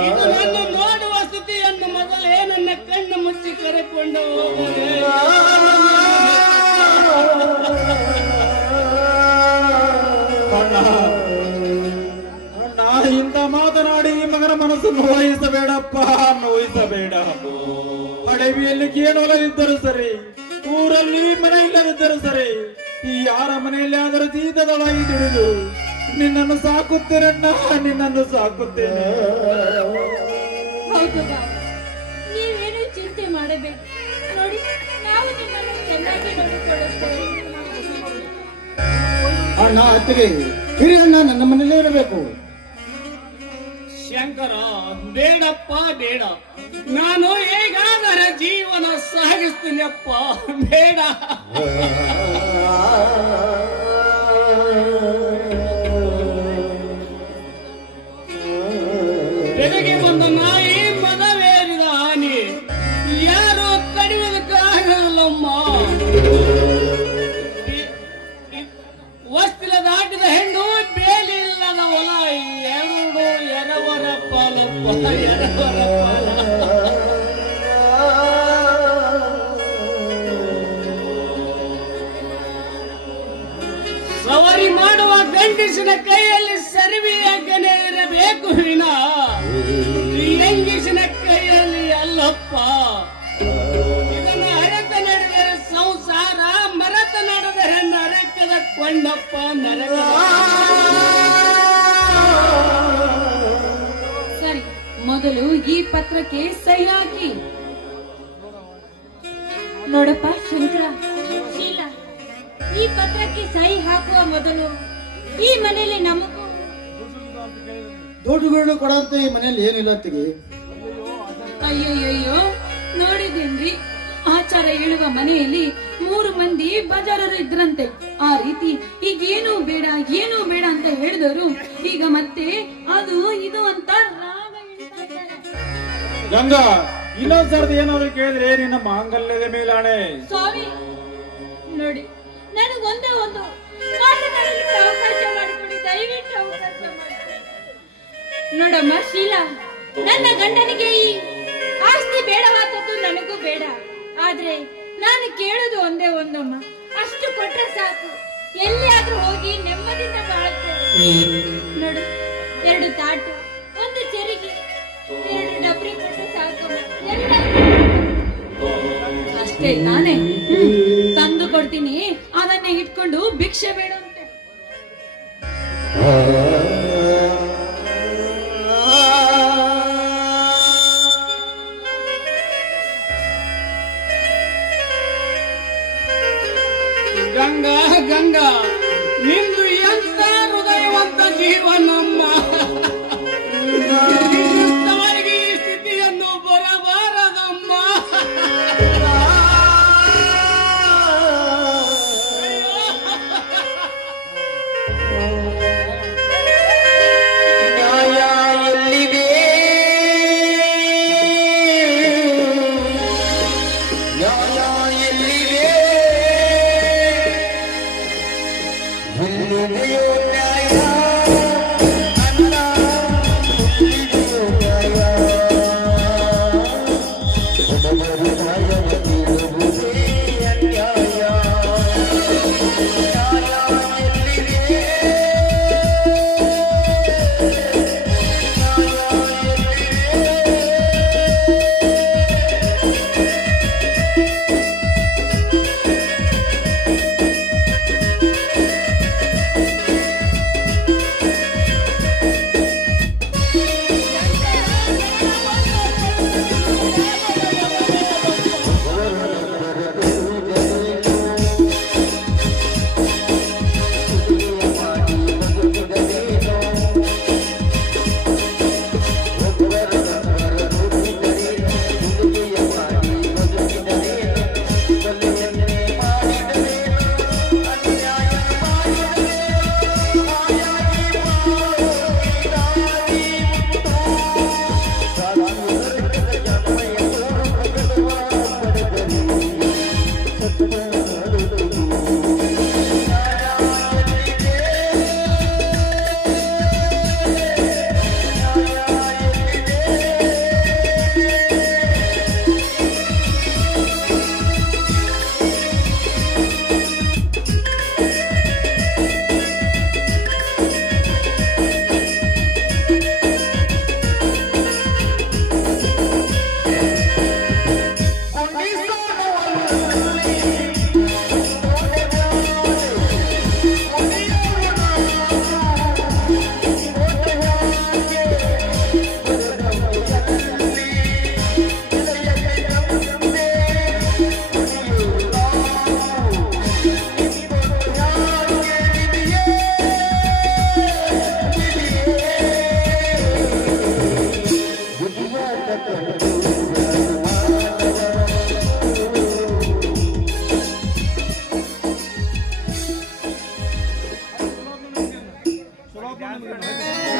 ಇದು ನನ್ನ ನೋಡುವ ಸ್ಥಿತಿಯನ್ನು ಮೊದಲೇ ನನ್ನ ಕಣ್ಣು ಮುಚ್ಚಿ ಕರೆಕೊಂಡು ಹೋದರೆ ಅಣ್ಣ ಅಣ್ಣ, ಇಂಥ ಮಾತನಾಡಿ ಈ ಮಗನ ಮನಸ್ಸು ನೋಯಿಸಬೇಡಪ್ಪ, ನೋಯಿಸಬೇಡ. ಅಡವಿಯಲ್ಲಿ ಕೇಳೋಲದಿದ್ದರೂ ಸರಿ, ಊರಲ್ಲಿ ಮನೆ ಇಲ್ಲದಿದ್ದರೂ ಸರಿ, ಈ ಯಾರ ಮನೆಯಲ್ಲಿ ಆದರೂ ಜೀತದೊಳಗೆ ದುಡಿದು ನಿನ್ನನ್ನು ಸಾಕುತ್ತೇನಣ್ಣ, ನಿನ್ನನ್ನು ಸಾಕುತ್ತೇನೆ. ಹೌದು ಬಾವ, ನೀವೇನು ಚಿಂತೆ ಮಾಡಬೇಡಿ. ನೋಡಿ, ನಾವು ನಿಮ್ಮನ್ನು ಚೆನ್ನಾಗಿ ನೋಡಿಕೊಳ್ಳುತ್ತೇವೆ. ಅಣ್ಣ ಅತ್ತಿಗೆ, ಹಿರಿಯಣ್ಣ ನನ್ನ ಮನೇಲೇ ಇರಬೇಕು. ಶಂಕರ, ಬೇಡಪ್ಪ ಬೇಡ, ನಾನು ಹೇಗಾದರೆ ಜೀವನ ಸಾಗಿಸ್ತೀನಪ್ಪ, ಬೇಡ. ಬೆಳಗ್ಗೆ ಬಂದ ನಾಯಿ ಮದವೇರಿದ ಹಾನಿ ಯಾರು ಕಡಿಯೋದಕ್ಕಾಗಲ್ಲಮ್ಮ. ವಸ್ತಿಲ ದಾಟಿದ ಹೆಣ್ಣು, ಬೇಲಿ ಇಲ್ಲದ ಹೊಲ, ಎರಡು ಎರವರ ಪಾಲಪ್ಪ, ಎರವರ ಪಾಲ. ಸವಾರಿ ಮಾಡುವ ಗಂಡಸಿನ ಕೈಯಲ್ಲಿ ಸರಿವೆಯ ಗನೆ ಇರಬೇಕು ವಿನ ಹೆಂಗಸಿನ ಕೈಯಲ್ಲಿ ಅಲ್ಲಪ್ಪ. ಇದನ್ನು ಅರಕ ನಡೆದರೆ ಸಂಸಾರ, ಮರತ ನಡೆದರೆ ನರಕದ ಕೊಂಡಪ್ಪ, ನರಕ. ಸರಿ, ಮೊದಲು ಈ ಪತ್ರಕ್ಕೆ ಸಹಿ ಹಾಕಿ. ನೋಡಪ್ಪ ಶಂಕರ, ಶೀಲಾ, ಈ ಪತ್ರಕ್ಕೆ ಸಹಿ ಹಾಕುವ ಮೊದಲು ಈ ಮನೆಯಲ್ಲಿ ನಮಗೂ ದುಡ್ಡುಗಳು ಕೊಡಂತ ಈ ಮನೇಲಿ ಏನಿಲ್ಲ ಅತ್ತಿಗೆ. ಅಯ್ಯಯ್ಯಯ್ಯೋ, ನೋಡಿದೇನ್ರಿ, ಆಚಾರ ಹೇಳುವ ಮನೆಯಲ್ಲಿ 3 ಮಂದಿ ಬಜಾರರು ಇದ್ರಂತೆ. ಆ ರೀತಿ ಈಗ ಏನೂ ಬೇಡ ಏನೂ ಬೇಡ ಅಂತ ಹೇಳಿದವರು ಈಗ ಮತ್ತೆ ಅದು ಇದು ಅಂತ ರಾಗ ಹೇಳ್ತಾ ಇದ್ದಾರೆ. ಗಂಗಾ, ಇನ್ನೊಂದ್ಸರ್ತಿ ಏನಾದ್ರು ಕೇಳಿದ್ರೆ ನಿನ್ನ ಮಾಂಗಲ್ಯದ ಮೇಲಾಣೆ. ಸ್ವಾಮಿ, ನೋಡಿ, ನನಗೊಂದೇ ಒಂದು ಮಾತನಾಡಲಿಕ್ಕೆ ಅವಕಾಶ ಮಾಡಿಕೊಡಿ, ದಯವಿಟ್ಟು ಅವಕಾಶ ಮಾಡಿಕೊಡಿ. ನೋಡಮ್ಮ ಶೀಲಾ, ನನ್ನ ಗಂಡನಿಗೆ ಈ ಆಸ್ತಿ ಬೇಡವಾದದ್ದು ನನಗೂ ಬೇಡ. ಆದ್ರೆ ನಾನು ಕೇಳೋದು ಒಂದೇ ಒಂದಮ್ಮ, ಅಷ್ಟು ಕೊಟ್ರೆ ಸಾಕು, ಎಲ್ಲಿಯಾದ್ರೂ ಹೋಗಿ ನೆಮ್ಮದಿಯಿಂದ ಬಾಳ್ತೇವೆ. ನೋಡು, 2 ತಾಟು, 1 ಚೆರಿಗೆ, 2 ಡಬ್ರಿ ಕೊಟ್ರೆ ಸಾಕಮ್ಮ, ಎಲ್ಲ ಅಷ್ಟೇ ತಾನೇ? ತಂದು ಕೊಡ್ತೀನಿ, ಅದನ್ನೇ ಇಟ್ಕೊಂಡು ಭಿಕ್ಷೆ ಬೇಡಂತೆ. ಗಂಗಾ ಗಂಗಾ, ನಿಂದು ಎಂತ ಹೃದಯವಂತ ಜೀವನಮ್ಮ. ಇಂಥವರಿಗೆ ಈ ಸ್ಥಿತಿಯನ್ನು ಬರಬಾರದಮ್ಮ.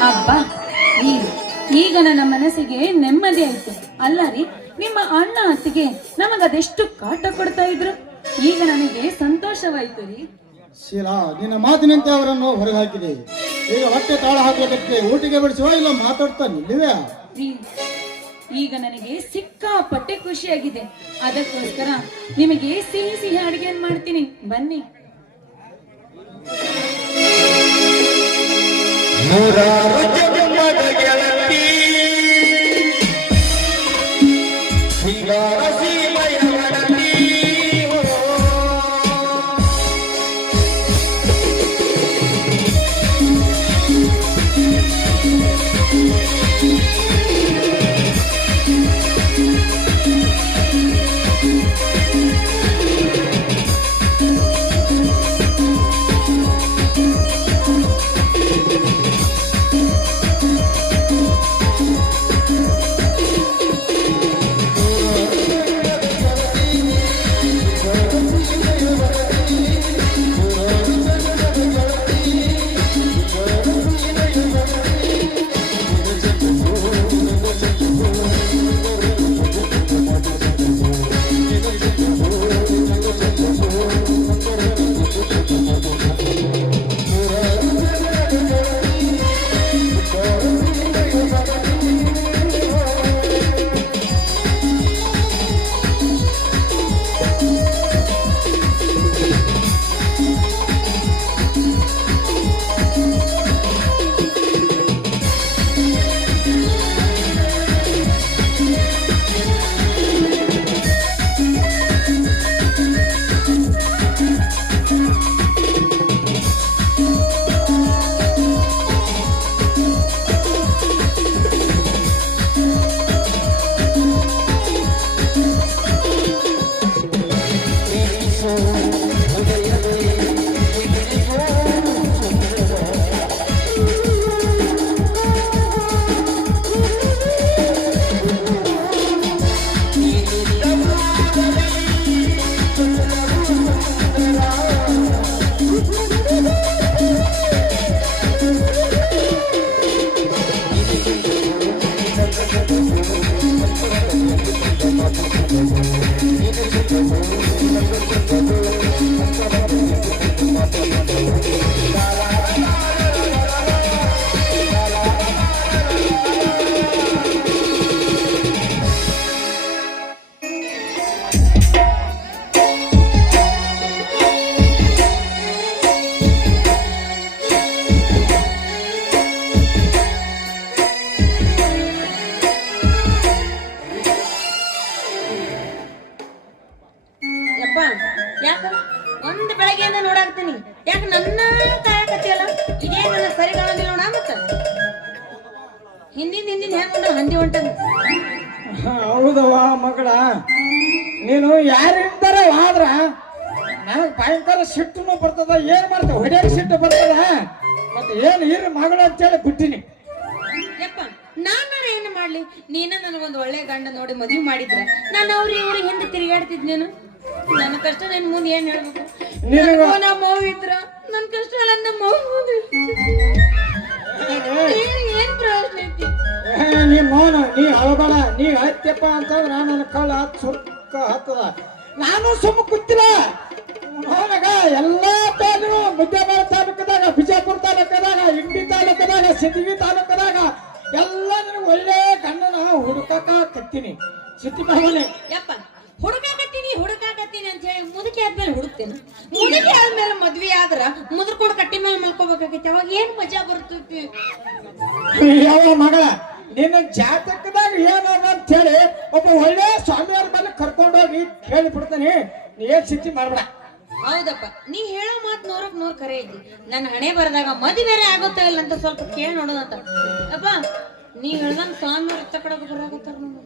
ಅಬ್ಬ ಈಗ ನನ್ನ ಮನಸ್ಸಿಗೆ ನೆಮ್ಮದಿ ಆಯ್ತು. ಅಲ್ಲ ರೀ, ನಿಮ್ಮ ಅಣ್ಣ ಅತ್ತಿಗೆ ನಮಗದೆಷ್ಟು ಕಾಟ ಕೊಡ್ತಾ ಇದ್ರು, ಈಗ ನನಗೆ ಸಂತೋಷವಾಯ್ತು ರೀ. ಶೀಲಾ, ನಿನ್ನ ಮಾತಿನಂತೆ ಅವರನ್ನು ಹೊರಗೆ ಹಾಕಿದೆ. ಈಗ ಹೊಟ್ಟೆ ತಾಳ ಹಾಕುವುದಕ್ಕೆ ಊಟಿಗೆ ಬಿಡಿಸುವ ಇಲ್ಲ ಮಾತಾಡ್ತಾ ನಿಲ್ಲಿವೆ. ರೀ, ಈಗ ನನಗೆ ಸಿಕ್ಕಾಪಟ್ಟೆ ಖುಷಿಯಾಗಿದೆ. ಅದಕ್ಕೋಸ್ಕರ ನಿಮಗೆ ಸಿಹಿ ಸಿಹಿ ಅಡಿಗೆಯನ್ನು ಮಾಡ್ತೀನಿ, ಬನ್ನಿ. ಯಪ್ಪ, ಯಾಕ ಒಂದ್ ಬೆಳಗ್ಗೆಯಿಂದ ನೋಡಾಕ್ತೀನಿ, ಯಾಕ ನನ್ನ ಕಾಯಕತ್ತಿಯಲ್ಲ? ಇದೇ ನನ್ನ ಸರಿ ಕಾಣೋದಿಲ್ಲ ನೋಡ. ಮತ್ತ ಹಿಂದಿನ ಹೆಂಗ್ ಹಂದಿ ಹೊಂಟದ. ಹೌದವ ಮಗಳ, ನೀನು ಯಾರಿರ್ತಾರ ಆದ್ರ ನನಗ್ ಭಯಂಕರ ಸಿಟ್ಟುನು ಬರ್ತದ. ಏನ್ ಮಾಡ್ತಾವ, ಹೊಡ್ಯಾಕ ಸಿಟ್ಟು ಬರ್ತದ. ಮತ್ತೆ ಏನ್ ಇರ್ ಮಗಳು ಅಂತೇಳಿ ಬಿಟ್ಟಿನಿ. ಯಪ್ಪ, ನಾನ ಏನ್ ಮಾಡ್ಲಿ? ನೀನ ನನಗೊಂದು ಒಳ್ಳೆ ಗಂಡ ನೋಡಿ ಮದ್ವಿ ಮಾಡಿದ್ರ ನಾನು ಇವ್ರಿಗೆ ಹಿಂದೆ ತಿರುಗಾಡ್ತಿದ್ನೇನು? ನನ್ನ ಕಷ್ಟ ನನ್ ಮುಂದೆ ಏನ್ ಹೇಳ್ಬೇಕು? ನಮ್ಮ ಮಗು ಇದ್ರ ನನ್ ಕಷ್ಟ ಅಲ್ಲ, ನಮ್ಮ ಮಗು ಏನ್ ಪ್ರಯೋಜನ ಐತಿ? ನೀ ಮೌನ, ನೀ ಅಳಬೇಡ. ನೀ ಹತ್ಯಪ್ಪ ಅಂತಂದ್ರ ನನ್ನ ಕಳ್ಳ ಸುರ್ಕ ಹತ್ತದ. ನಾನು ಸುಮ್ಮ ಕೂತಿಲ್ಲ. ಅವನಾಗ ಎಲ್ಲಾ ತಾಲೂಕು, ಮುದ್ದೇಬೇಳೆ ತಾಲೂಕದಾಗ, ಬಿಜಾಪುರ ತಾಲೂಕದಾಗ, ಇಂಡಿ ತಾಲೂಕದಾಗ, ಸಿದ್ಧಗಿ ತಾಲೂಕದಾಗ ಎಲ್ಲ ನನಗೆ ಒಳ್ಳೆ ಗಂಡನ ಹುಡುಕಾಕ ಕತ್ತೀನಿ. ಸಿದ್ಧಿ ಭಾವನೆ ಯಪ್ಪ, ಹುಡುಕಾಕತ್ತೀನಿ ಅಂತ ಹೇಳಿ ಮುದುಕಿ ಆದ್ಮೇಲೆ ಹುಡುಕ್ತೇನೆ. ಮುದುಕಿ ಆದ್ಮೇಲೆ ಮದ್ವಿ ಆದ್ರ ಮುದುರ್ಕೊಂಡು ಕಟ್ಟಿ ಮೇಲೆ ಮಲ್ಕೋಬೇಕಾಗೈತಿ. ಅವಾಗ ಏನ್ ಮಜಾ ಬರ್ತೈತಿ? ಯಾವ ಮಗಳ, ನಿನ್ನ ಜಾತಕದಾಗ ಏನು ಅಂತ ಹೇಳಿ ಒಬ್ಬ ಒಳ್ಳೆ ಸ್ವಾಮಿಯವ್ರ ಮೇಲೆ ಕರ್ಕೊಂಡೋಗಿ ಹೇಳಿ ಬಿಡ್ತಾನೆ. ನೀ ಏನ್ ಸ್ಥಿತಿ ಮಾಡ್ಬೇಡ. ಹೌದಪ್ಪ, ನೀ ಹೇಳೋ ಮಾತು 100ಕ್ಕೆ 100 ಖರೆ ಐತಿ. ನನ್ನ ಹಣೆ ಬರದಾಗ ಮದ್ವೆ ಬೇರೆ ಆಗುತ್ತಾ ಇಲ್ಲ ಅಂತ ಸ್ವಲ್ಪ ಕೇಳಿ ನೋಡೋದಂತ. ಅಪ್ಪ, ನೀ ಹೇಳ್ದಂಗ ಸ್ವಾಮಿಯವ್ರ ತಕೊಡೋಕೆ ಬರಾಕತ್ತಾರ ನೋಡು.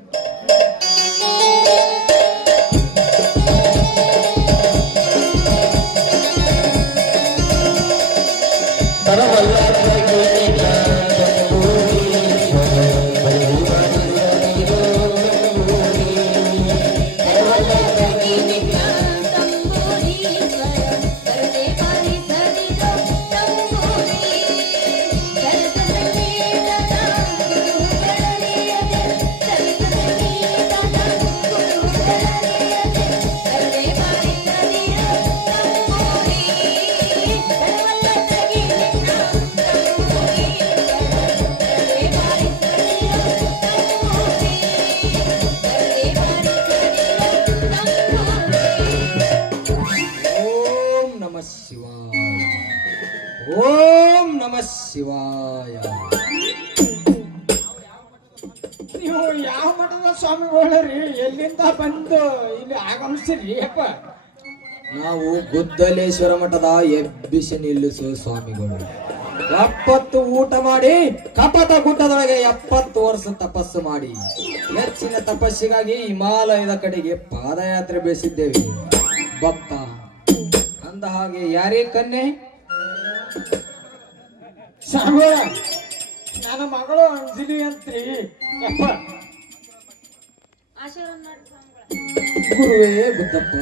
ಶಿವಾಯ. ನೀವು ಯಾವ ಮಠದ ಸ್ವಾಮಿಗಳರಿ? ಎಲ್ಲಿಂದ ಬಂದು ಇಲ್ಲಿ ಆಗಮಿಸ್ತೀರಿ ಅಪ್ಪ? ನಾವು ಗುದ್ದಲೇಶ್ವರ ಮಠದ ಎಬ್ಬಿಸಿ ನಿಲ್ಲಿಸುವ ಸ್ವಾಮಿಗಳು. 70 ಊಟ ಮಾಡಿ ಕಪಟ ಗುಡ್ಡದೊಳಗೆ 70 ವರ್ಷ ತಪಸ್ಸು ಮಾಡಿ ಹೆಚ್ಚಿನ ತಪಸ್ಸಿಗಾಗಿ ಹಿಮಾಲಯದ ಕಡೆಗೆ ಪಾದಯಾತ್ರೆ ಬೆಳೆಸಿದ್ದೇವೆ ಭಕ್ತ. ಅಂದ ಹಾಗೆ ಯಾರೇ ಕನ್ಯೆ? ಸ್ವಾಮಿಗಳ, ನನ್ನ ಮಗಳು ಅಂಜಲಿ ಅಂತ್ರಿ ಅಪ್ಪ. ಆಶೀರ್ವಾದ ಮಾಡಿ ಸ್ವಾಮಿಗಳ. ಗುರುವೇ ಬುದ್ಧಪ್ಪ,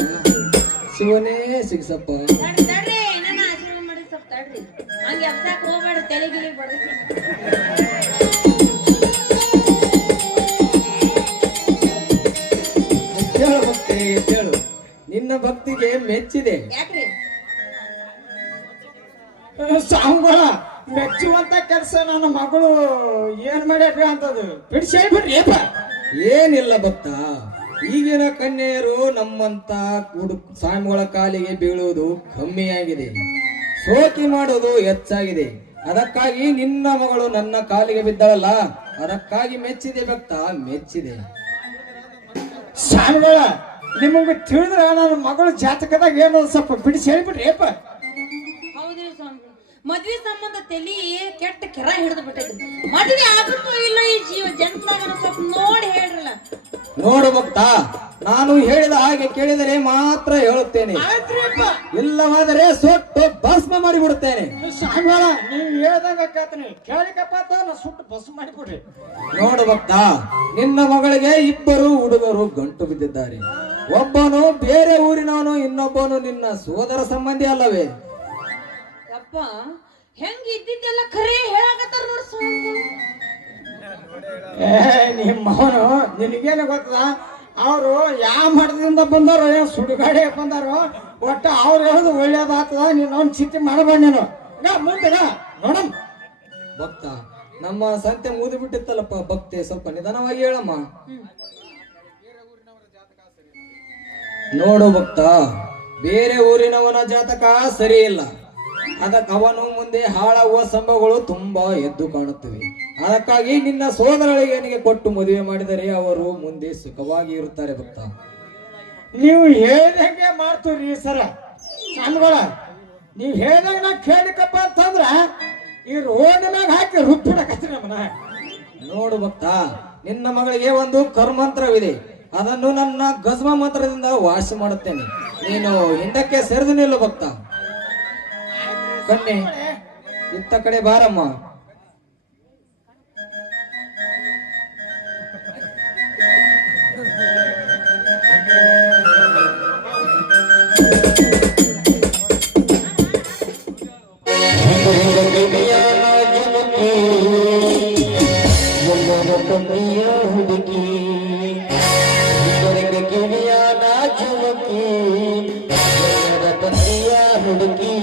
ಶಿವನೇ ಸಿಗಸಪ್ಪ. ತಡ್ರಿ ನನ್ನ ಆಶೀರ್ವಾದ ಮಾಡಿ ಸ್ವಲ್ಪ ತಡ್ರಿ. ಹಂಗೆ ಎಬ್ಸಾಕ್ ಹೋಗ್ಬೇಡ, ತಲೆಗಿಲಿ ಬಡ್ದು. ಹೇಳು ಭಕ್ತಿ ಹೇಳು, ನಿನ್ನ ಭಕ್ತಿಗೆ ಮೆಚ್ಚಿದೆ. ಯಾಕ್ರಿ? ಸ್ವಾಮಿಗಳ, ಮೆಚ್ಚುವಂತ ಕೆಲಸ ನನ್ನ ಮಗಳು ಏನ್ ಮಾಡ್ಯಾಡ್ರಿ ಅಂತದು ಬಿಡಿಸಿ ಬಿಡ್ರಿ ಅಪ್ಪ. ಏನಿಲ್ಲ ಭಕ್ತ, ಈಗಿನ ಕನ್ಯೆಯರು ನಮ್ಮಂತ ಸ್ವಾಮಿಗಳ ಕಾಲಿಗೆ ಬೀಳುವುದು ಕಮ್ಮಿಯಾಗಿದೆ, ಸೋಕಿ ಮಾಡೋದು ಹೆಚ್ಚಾಗಿದೆ. ಅದಕ್ಕಾಗಿ ನಿನ್ನ ಮಗಳು ನನ್ನ ಕಾಲಿಗೆ ಬಿದ್ದಳಲ್ಲ, ಅದಕ್ಕಾಗಿ ಮೆಚ್ಚಿದೆ ಭಕ್ತ, ಮೆಚ್ಚಿದೆ. ಸ್ವಾಮಿಗಳ, ನಿಮಗೆ ತಿಳಿದ್ರ ನನ್ನ ಮಗಳು ಜಾತಕದಾಗ ಏನೋ ಸ್ವಲ್ಪ ಬಿಡಿಸಿ ಹೇಳ್ಬಿಡ್ರಿ ಅಪ್ಪ. ಹೌದ್ರಿ ಸ್ವಾಮಿ, ಮದ್ವೆ ಸಂಬಂಧ ತಲಿ ಕೆಟ್ಟ ಕೆರ ಹಿಡಿದು ಬಿಟ್ಟೈತ್ರಿ. ಮದ್ವೆ ಆಗುತ್ತೋ ಇಲ್ಲೋ ಈ ಜೀವ ಜನ್ಮದಾಗ ಸ್ವಲ್ಪ ನೋಡಿ ಹೇಳ್ರಲ್ಲ. ನೋಡು ಭಕ್ತ, ನಾನು ಹೇಳಿದ ಹಾಗೆ ಕೇಳಿದರೆ ಮಾತ್ರ ಹೇಳುತ್ತೇನೆ, ಆಯ್ತ್ರಿ ಅಪ್ಪ. ಇಲ್ಲವಾದರೆ ಸೊಟ್ಟು ಭಸ್ಮ ಮಾಡಿಬಿಡುತ್ತೇನೆ. ಸ್ವಾಮಿಗಳ, ನೀವು ಹೇಳ್ದಂಗ ಕೇಳ್ತೀನಿ, ಕೇಳಿಕಪ್ಪ ಅಂತ ನಾ ಸುಟ್ಟು ಬಸ್ ಮಾಡಿಬಿಡ್ರಿ. ನೋಡು ಭಕ್ತ, ನಿನ್ನ ಮಗಳಿಗೆ 2 ಹುಡುಗರು ಗಂಟು ಬಿದ್ದಿದ್ದಾರೆ. ಒಬ್ಬನು ಬೇರೆ ಊರಿನವನು, ಇನ್ನೊಬ್ಬನು ನಿನ್ನ ಸೋದರ ಸಂಬಂಧಿ ಅಲ್ಲವೇ? ಯಪ್ಪ, ಹೆಂಗ ಇದ್ದಿದ್ದೆಲ್ಲ ಖರೇ ಹೇಳಾಕತ್ತಾರ ನೋಡ್ ಸ್ವಾಮಿಗಳು. ನಿಮ್ಮವನು ನಿನಗೇನು ಗೊತ್ತದ? ಅವರು ಯಾವ ಮಠದಿಂದ ಬಂದಾರೋ, ಏನ್ ಸುಡುಗಾಡಿ ಬಂದಾರೋ, ಒಟ್ಟ ಅವ್ರು ಹೇಳೋದು ಒಳ್ಳೇದಾಗ್ತದ. ನೀನು ಅವ್ನ ಚಿಂತೆ ಮಾಡಬೇಡ. ನೀನು ಮುಂದೆ ನೋಡಮ್. ಭಕ್ತ, ನಮ್ಮ ಸಂತೆ ಮುಗಿದು ಬಿಟ್ಟಿತ್ತಲ್ಲಪ್ಪ ಭಕ್ತೆ, ಸ್ವಲ್ಪ ನಿಧಾನವಾಗಿ ಹೇಳಮ್ಮ. ನೋಡು ಭಕ್ತ, ಬೇರೆ ಊರಿನವನ ಜಾತಕ ಸರಿ ಇಲ್ಲ. ಅದಕ್ಕೆ ಅವನು ಮುಂದೆ ಹಾಳಾಗುವ ಸಂಭವಗಳು ತುಂಬಾ ಎದ್ದು ಕಾಣುತ್ತವೆ. ಅದಕ್ಕಾಗಿ ನಿನ್ನ ಸೋದರಳಿಗೆ ಕೊಟ್ಟು ಮದುವೆ ಮಾಡಿದರೆ ಅವರು ಮುಂದೆ ಸುಖವಾಗಿ ಇರುತ್ತಾರೆ ಭಕ್ತ. ನೀವು ಹೇಳ್ದಂಗೆ ಮಾಡ್ತೀವ್ರಿ ಸರ. ಸ್ವಾಮಿಗಳ, ನೀವು ಹೇಳ್ದಂಗ ನಾ ಕೇಳಿಕಪ್ಪ ಅಂತಂದ್ರ ಈ ರೋಡ್ ಮ್ಯಾಗ ಹಾಕಿ ರುಬ್ಬಿಡಕತ್ರಿ ನಮ್ಮನ. ನೋಡು ಭಕ್ತ, ನಿನ್ನ ಮಗಳಿಗೆ ಒಂದು ಕರ್ಮಂತ್ರವಿದೆ, ಅದನ್ನು ನನ್ನ ಗಜ್ಮ ಮಂತ್ರದಿಂದ ವಾಸಿ ಮಾಡುತ್ತೇನೆ. ನೀನು ಹಿಂದಕ್ಕೆ ಸೆರೆದು ನಿಲ್ಲು ಭಕ್ತ. ಕನ್ನೆ, ಇತ್ತ ಕಡೆ ಬಾರಮ್ಮ. ಹುಡುಗಿ ಹುಡುಗಿ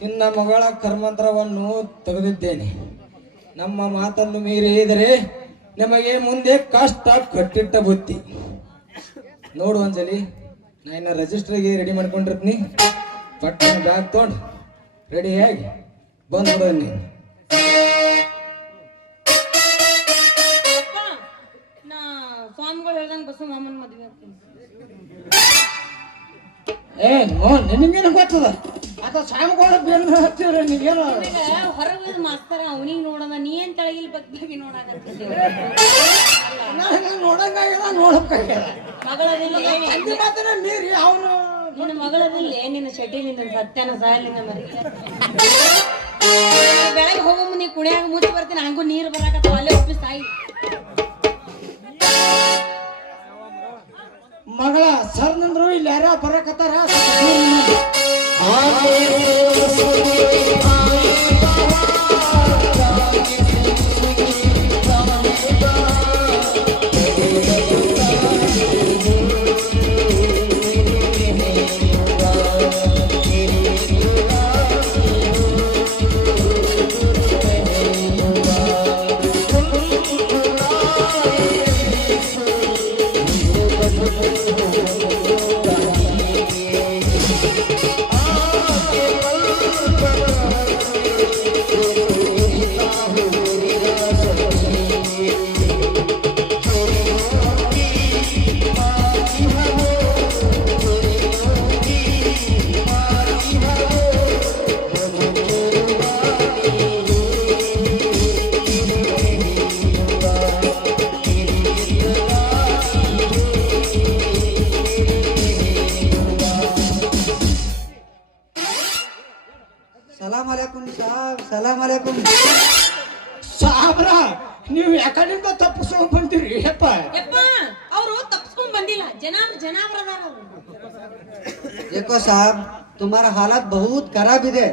ನಿನ್ನ ಮಗಳ ಕರ್ಮಂತ್ರವನ್ನು ತೆಗೆದಿದ್ದೇನೆ. ನಮ್ಮ ಮಾತನ್ನು ಮೀರಿದರೆ ನಮಗೆ ಮುಂದೆ ಕಷ್ಟ ಕಟ್ಟಿಟ್ಟ ಬುತ್ತಿ. ನೋಡು ಅಂಜಲಿ, ನಾ ಇನ್ನ ರಿಜಿಸ್ಟ್ರಿಗೆ ರೆಡಿ ಮಾಡ್ಕೊಂಡಿರ್ತೀನಿ. ಪಟ್ಟಣ ಬ್ಯಾಗ್ ತೊಗೊಂಡು ರೆಡಿಯಾಗಿ ಬಂದ್ಬಿಡು ನೀನು. ನಾ ಸ್ವಾಮಿಗಳು ಹೇಳ್ದಂಗ ಬಸವ ಮಾಮನ್ ಮದ್ವೆ ಆಗ್ತೀನಿ. ನಿನಗೇನು ಗೊತ್ತದ ಅದ ಸ್ವಾಮಿಗಳು ಬೇರೆ ಹತ್ತಿರ ನೀಗೇನು ಹೊರಗೆ ಮಾಸ್ತರ ಅವನಿಗೆ ನೋಡೋಣ ನೀ ಏನ್ ತಳಗಿಲ್ ಬಗ್ಗೆ ನೋಡಾಕತ್ತಿದ್ದೆ ನೋಡಂಗಾಗಿಲ್ಲ ನೋಡಕ್ಕಾಗಿಲ್ಲ ಮಗಳದಿಲ್ಲ ಮಾತನ್ನ ಮೀರಿ ಅವನು ನಿನ್ನ ಮಗಳದಿಲ್ಲ ನಿನ್ನ ಶೆಟ್ಟಿಲಿಂದ ಸತ್ಯನ ಸಾಯಲಿಂದ ಮರಿ ಬೆಳಗ್ಗೆ ಹೋಗೋ ಮುಂದೆ ಕುಣಿಯಾಗ ಮುಚ್ಚಿ ಬರ್ತೀನಿ ಹಂಗೂ ನೀರು ಬರಾಕತ್ತ ಅಲ್ಲೇ ಒಪ್ಪಿ ಸಾಯಿ ಮಗಳ ಸರ್ ನಂದ್ರು ಇಲ್ಲಿ ಯಾರ ಬರಕತ್ತಾರ ಸಲಾಮ್ ಅಲೈಕುಂ ಸಾಬ್, ಸಲಾಮ್ ಅಲೈಕುಂ ಸಾಬ್ರ ನೀವು ಯಾಕಡೆಯಿಂದ ತಪ್ಪಿಸ್ಕೊಂಡ್ ಬಂದಿರಿ ಯಪ್ಪ ಯಪ್ಪ ಅವರು ತಪ್ಪಿಸ್ಕೊಂಡ್ ಬಂದಿಲ್ಲ ಜನಾಬ್ರ ಅದಾರ ಅವ್ರು देखो साहब तुम्हारा हालत बहुत खराब ಇದೆ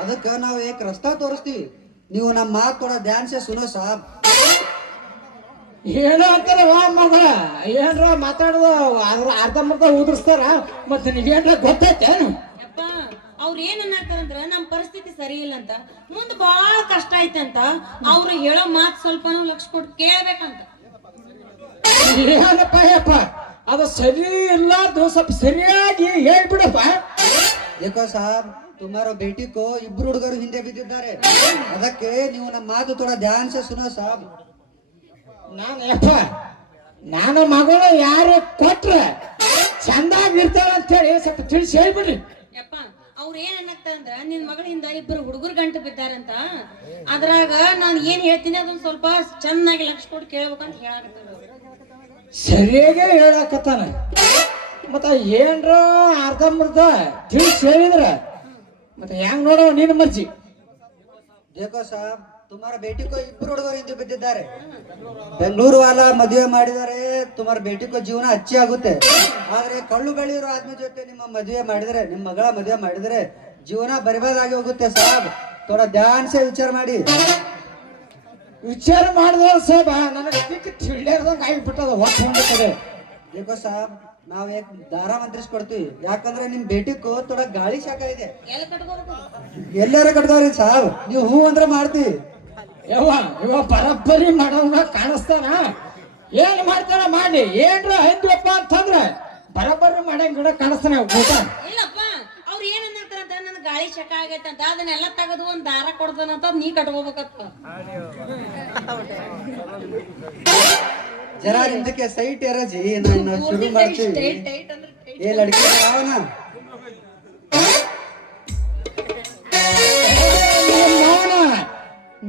ಅದಕ್ಕೆ ನಾವು ಏಕ ರಸ್ತಾ ತೋರಿಸ್ತೀವಿ ನೀವು ನಮ್ಮ ಮಾತು ಥೋड़ा ध्यान से सुनो साहब ಏನೋ ಅಂತಾರ ವಾ ಮಗಳ ಏನ್ರ ಮಾತಾಡೋದು ಅರ್ಧಂಬರ್ಧ ಉದುರಿಸ್ತಾರ ಮತ್ತೆ ನೀವೇನ್ರ ಗೊತ್ತೈತೇನು ಯಪ್ಪ ಅವ್ರ ಏನ್ ಅನ್ನಕಂದ್ರ ನಮ್ ಪರಿಸ್ಥಿತಿ ಸರಿ ಇಲ್ಲ ಅಂತ ಮುಂದ್ ಬಾಳ ಕಷ್ಟ ಐತಂತ ಅವ್ರು ಹೇಳೋ ಮಾತ್ ಸ್ವಲ್ಪ ಲಕ್ಷ ಕೊಟ್ಟು ಕೇಳ್ಬೇಕಂತ ಏನಪ್ಪ ಯಪ್ಪ ಅದು ಸರಿ ಇಲ್ಲ ಸ್ವಲ್ಪ ಸರಿಯಾಗಿ ಹೇಳ್ಬಿಡಪ್ಪ देखो साहब तुम्हारा बेटी को ಇಬ್ರು ಹುಡುಗರು ಹಿಂದೆ ಬಿದ್ದಿದ್ದಾರೆ ಅದಕ್ಕೆ ನೀವು ನಮ್ಮ ಮಾತು ಥೋड़ा ध्यान से सुनो साहब ನಾನು ಮಗಳು ಯಾರು ಕೊಟ್ರ ಚಂದಾಗಿರ್ತಾಳ ಅಂತ ಹೇಳಿ ಸ್ವಲ್ಪ ತಿಳಿಸಿ ಹೇಳ್ಬಿಡ್ರಿ ಯಪ್ಪ ಅವ್ರ ಏನ್ ಅನ್ನಕ್ತಾರಂದ್ರ ನಿನ್ ಮಗಳಿಂದ ಇಬ್ಬರು ಹುಡುಗರು ಗಂಟು ಬಿದ್ದಾರಂತ ಅದ್ರಾಗ ನಾನ್ ಏನ್ ಹೇಳ್ತೀನಿ ಅದನ್ನ ಸ್ವಲ್ಪ ಚೆನ್ನಾಗಿ ಲಕ್ಷ ಕೊಟ್ಟು ಕೇಳ್ಬೇಕಂತ ಹೇಳಾಕತ್ತಾರ ಸರಿಯಾಗಿ ಹೇಳಕತ್ತಾನ ಮತ್ತ ಏನ್ರ ಅರ್ಧಂಬರ್ಧ ತಿಳಿಸಿ ಹೇಳಿದ್ರ ಮತ್ತೆ ಹೆಂಗ್ ನೋಡವ ನಿನ್ನ ಮರ್ಜಿ देखो साहब तुम्हारा बेटी को ಇಬ್ರು ಹುಡುಗರು ಹಿಂದೆ ಬಿದ್ದಿದ್ದಾರೆ ಬೆಂಗಳೂರು ವಾಲ ಮದುವೆ ಮಾಡಿದರೆ तुम्हारा बेटी को ಜೀವನ ಅಚ್ಚಿ ಆಗುತ್ತೆ ಆದ್ರೆ ಕಳ್ಳು ಬೆಳೆಯಿರೋ ಆದ್ಮಿ ಜೊತೆ ನಿಮ್ಮ ಮದುವೆ ಮಾಡಿದರೆ ನಿಮ್ಮ ಮಗಳ ಮದುವೆ ಮಾಡಿದರೆ ಜೀವನ ಬರಬಾದಾಗಿ ಹೋಗುತ್ತೆ ಸಾಬ್ ಥೋड़ा ध्यान से ವಿಚಾರ ಮಾಡಿ ವಿಚಾರ ಮಾಡಿದ ಸಾಬ ನನಗೆ ತಿಳಿಯರ್ದಂಗ ಆಗಿಬಿಟ್ಟದ ಹೊತ್ತು ಹೊಂದುತ್ತದೆ देखो साहब ನಾವ್ ಏಕ್ ದಾರ ಮಂತ್ರಿಸ್ಕೊಡ್ತೀವಿ ಯಾಕಂದ್ರೆ ನಿಮ್ ಬೇಟಿಗೂ ಥೋड़ा ಗಾಳಿ ಶಾಖ ಇದೆ ಎಲ್ಲ ಕಟ್ಕೋಬೇಕು ಎಲ್ಲಾರ ಕಟ್ಕೋರಿ ಸಾಬ್ ನೀವು ಹೂ ಅಂದ್ರೆ ಮಾಡ್ತೀವಿ ಇವ ಬರಬ್ಬರಿ ಮಾಡೋಂಗ ಕಾಣಿಸ್ತಾನ ಏನ್ ಮಾಡ್ತಾನ ಮಾಡಿ ಏನ್ರ ಹಿಂದ್ವಪ್ಪ ಅಂತಂದ್ರ ಬರಬ್ಬರಿ ಮಾಡಂಗಿಡ ಕಾಣಿಸ್ತಾನ ಊಟ ಇಲ್ಲಪ್ಪ ಅವ್ರ ಏನ್ ಅನ್ನಕ್ತಾರಂತ ನನ್ ಗಾಳಿ ಶಕ ಆಗೈತಂತ ಅದನ್ನೆಲ್ಲ ತೆಗೆದು ಒಂದ್ ದಾರ ಕೊಡ್ತಾನಂತ ನೀ ಕಟ್ಕೋಬೇಕಪ್ಪ जरा इनके सही टेरा जी ना शुरू ಮಾಡ್ತೀವಿ ये लड़की आओ ना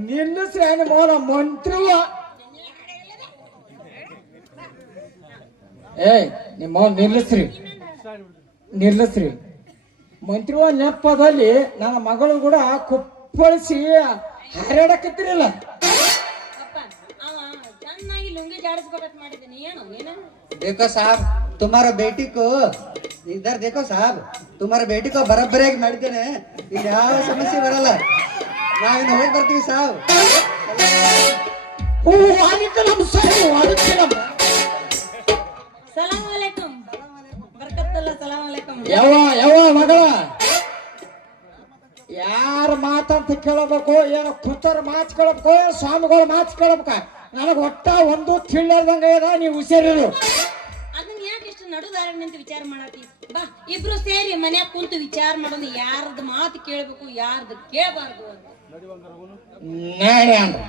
ನಿಲ್ಲಿಸ್ರಿ ಮೋನ ಮಂತ್ರಿವ ನಿಮ್ಮ ನಿಲ್ಲಿಸ್ರಿ ಮಂತ್ರಿವ ನೆಪದಲ್ಲಿ ನನ್ನ ಮಗಳು ಕೂಡ ಕುಪ್ಪಳಿಸಿ ಹಾರಾಡಕತ್ತಿರಲ್ಲ ಚೆನ್ನಾಗಿ ಲುಂಗಿ ಜಾಡಿಸ್ಬೇಕಂತ ಮಾಡಿದ್ದೀನಿ ಏನು देखो साहब तुम्हारा बेटी को इधर देखो साहब तुम्हारा बेटी को बराबरिಯಾಗಿ ಮಾಡಿದ್ದೇನೆ ಇಲ್ಲಿ ಯಾವ ಸಮಸ್ಯೆ ಬರಲ್ಲ ನಾವಿನ್ನು ಹೋಗಿ ಬರ್ತೀವಿ ಸಾಬ್ ಸಲಾಮ್ ಅಲೈಕುಂ ಬರ್ಕತ್ತಲ್ಲ ಸಲಾಮ್ ಅಲೈಕುಂ ಯಾವ ಮಗಳ ಯಾರ ಮಾತಂತ ಕೇಳಬೇಕು, ಏನು ಕುತ್ತರ್ ಮಾತು ಕೇಳಬೇಕು, ಏನು ಸ್ವಾಮಿಗಳು ಮಾತು ಕೇಳಬೇಕ? ನನಗೆ ಒಟ್ಟ ಒಂದು ತಿಳಿದಂಗ ಇದೆ. ನೀವು ಹುಷಾರಿರು. ಅದನ್ನ ಯಾಕೆ ಇಷ್ಟು ನಡುದಾರ ನಿಂತು ವಿಚಾರ ಮಾಡತ್ತಿ? ಬಾ ಇಬ್ರು ಸೇರಿ ಮನ್ಯಾಗ ಕುಂತು ವಿಚಾರ ಮಾಡೋದು, ಯಾರ್ದ ಮಾತು ಕೇಳ್ಬೇಕು ಯಾರ್ದು ಕೇಳಬಾರ್ದು ಅಂತ. ನಾಳೆ ಅಂದ್ರೆ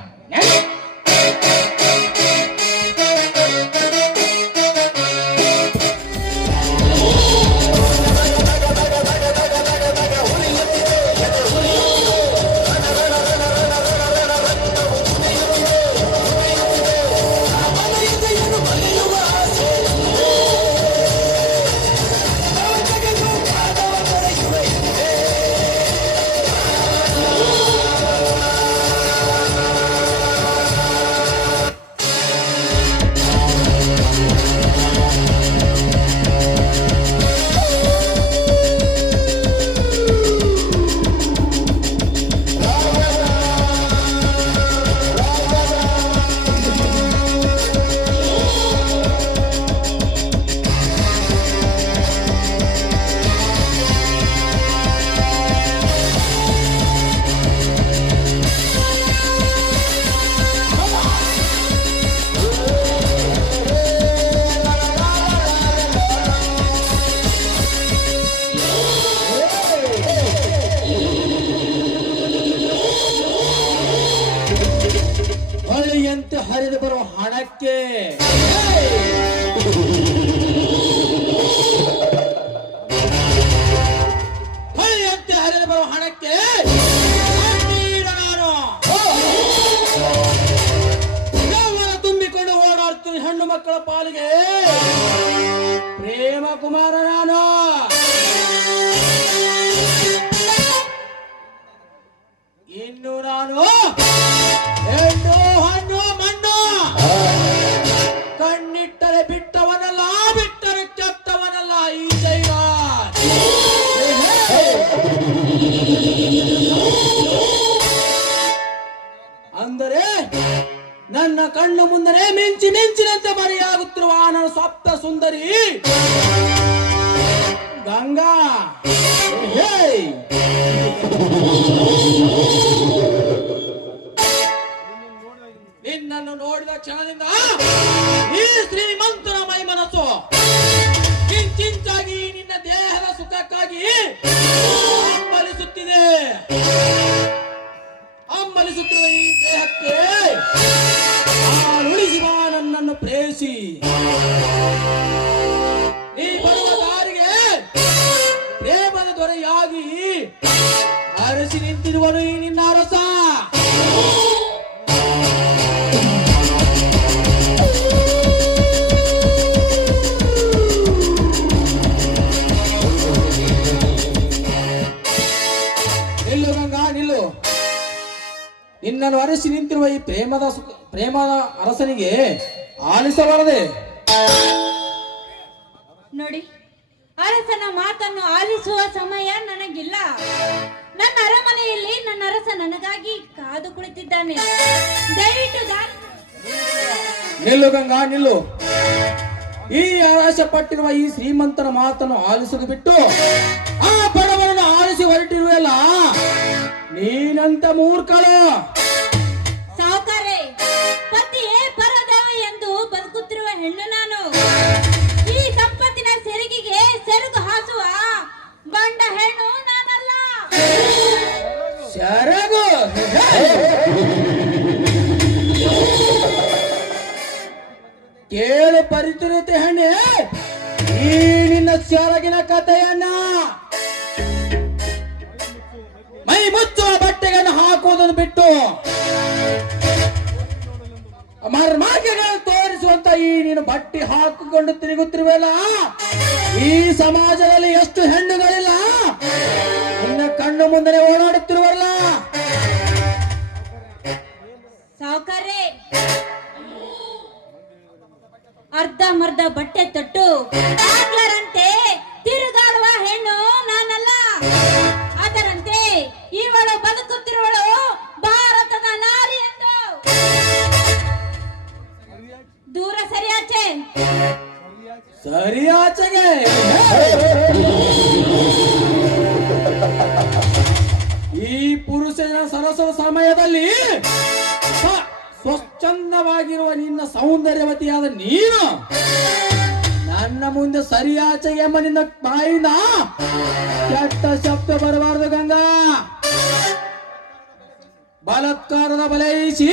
ಹೊಳೆಯಂತೆ ಹರಿದು ಬರುವ ಹಣಕ್ಕೆ ಹೊಳೆಯಂತೆ ಹರಿದು ಬರುವ ಹಣಕ್ಕೆ ನಾನು ಯೌವನ ತುಂಬಿಕೊಂಡು ಓಡಾಡ್ತೀನಿ. ಹೆಣ್ಣು ಮಕ್ಕಳ ಪಾಲಿಗೆ ಪ್ರೇಮ ಕುಮಾರ ನಾನು. ಇನ್ನು ನಾನು ಹೆಣ್ಣು ಹಣ್ಣು ಮಣ್ಣು ಕಣ್ಣಿಟ್ಟರೆ ಬಿಟ್ಟವನಲ್ಲ, ಬಿಟ್ಟರೆ ಕೆಟ್ಟವನಲ್ಲ ಈ ಜೈವ. ಅಂದರೆ ನನ್ನ ಕಣ್ಣು ಮುಂದನೆ ಮಿಂಚಿ ಮಿಂಚಿನಂತೆ ಮರೆಯಾಗುತ್ತಿರುವ ನನ್ನ ಸಪ್ತ ಸುಂದರಿ ಗಂಗಾ. ನಿನ್ನನ್ನು ನೋಡಿದ ಕ್ಷಣದಿಂದ ಈ ಶ್ರೀಮಂತರ ಮೈ ಮನಸ್ಸು ಕಿಂಚಿಂಚಾಗಿ ನಿನ್ನ ದೇಹದ ಸುಖಕ್ಕಾಗಿ ಹಂಬಲಿಸುತ್ತಿದೆ. ಹಂಬಲಿಸುತ್ತಿರುವ ಈ ದೇಹಕ್ಕೆ ಉಳಿಸಿ ಬಾ ನನ್ನನ್ನು ಪ್ರೇಯಿಸಿ. ಈ ಬರುವ ದಾರಿಗೆ ಪ್ರೇಮದ ದೊರೆಯಾಗಿ ಅರಸಿ ನಿಂತಿರುವನು ಈ ನಿನ್ನ ಅರಸ. ನಿಲ್ಲು ಗಂಗಾ ನಿಲ್ಲು. ನಿನ್ನನ್ನು ಅರಸಿ ನಿಂತಿರುವ ಈ ಪ್ರೇಮದ ಅರಸನಿಗೆ ಆಲಿಸಬಾರದೆ? ನೋಡಿ, ಅರಸನ ಮಾತನ್ನು ಆಲಿಸುವ ಸಮಯ ನನಗಿಲ್ಲ. ನನ್ನ ಅರಮನೆಯಲ್ಲಿ ನನ್ನ ಅರಸ ನನಗಾಗಿ ಕಾದು ಕುಳಿತಿದ್ದಾನೆ. ದಯವಿಟ್ಟು ನಿಲ್ಲು ಗಂಗಾ ನಿಲ್ಲು. ಈ ಆಸೆ ಪಟ್ಟಿರುವ ಈ ಶ್ರೀಮಂತನ ಮಾತನ್ನು ಆಲಿಸುವುದು ಬಿಟ್ಟು ಆ ಬಡವರನ್ನು ಆಲಿಸಿ ಹೊರಟಿರುವಲ್ಲ, ನೀನಂತ ಮೂರ್ಖಳು. ಸಾವುಕಾರೆ, ಪತಿಯೇ ಪರದೇವ ಎಂದು ಬದುಕುತ್ತಿರುವ ಹೆಣ್ಣು ನಾನು. ಈ ಸಂಪತ್ತಿನ ಸೆರಗಿಗೆ ಸೆರಗು ಹಾಸುವ ಬಂಡ ಹೆಣ್ಣು ನಾನಲ್ಲ. ಸೆರಗು ಕೇಳು ಪರಿಚರಿತ ಹೆಣ್ಣೆ, ಈ ನಿನ್ನ ಸೆರಗಿನ ಕಥೆಯನ್ನ. ಮೈ ಮುಚ್ಚುವ ಬಟ್ಟೆಗಳನ್ನು ಹಾಕುವುದನ್ನು ಬಿಟ್ಟು ಮರ್ಮಾರ್ಗಗಳನ್ನು ತೋರಿಸುವಂತ ಈ ನೀನು ಬಟ್ಟೆ ಹಾಕಿಕೊಂಡು ತಿರುಗುತ್ತಿರುವಲ್ಲ, ಈ ಸಮಾಜದಲ್ಲಿ ಎಷ್ಟು ಹೆಣ್ಣುಗಳಿಲ್ಲ ನಿನ್ನ ಕಣ್ಣು ಮುಂದೆ ಓಡಾಡುತ್ತಿರುವಲ್ಲ. ಸಾವುಕಾರೆ, ಅರ್ಧಮರ್ಧ ಬಟ್ಟೆ ತೊಟ್ಟು ಆಗ್ಲರಂತೆ ತಿರುಗಾಡುವ ಹೆಣ್ಣು ನಾನಲ್ಲ. ಅದರಂತೆ ಇವಳು ಬದುಕುತ್ತಿರುವಳು ಭಾರತದ ನಾರಿ ಎಂದು. ದೂರ ಸರಿಯಾಚೆ. ಸರಿಯಾಚೆಗೆ. ಪುರುಷನ ಸರಸರ ಸಮಯದಲ್ಲಿ ಸ್ವಚ್ಛಂದವಾಗಿರುವ ನಿನ್ನ ಸೌಂದರ್ಯವತಿಯಾದ ನೀನು ನನ್ನ ಮುಂದೆ ಸರಿಯಾಚೆ ಎಂಬ ನಿನ್ನ ಬಾಯಿಂದ ಕೆಟ್ಟ ಶಬ್ದ ಬರಬಾರದು ಗಂಗಾ. ಬಲಾತ್ಕಾರದ ಬಲಯಿಸಿ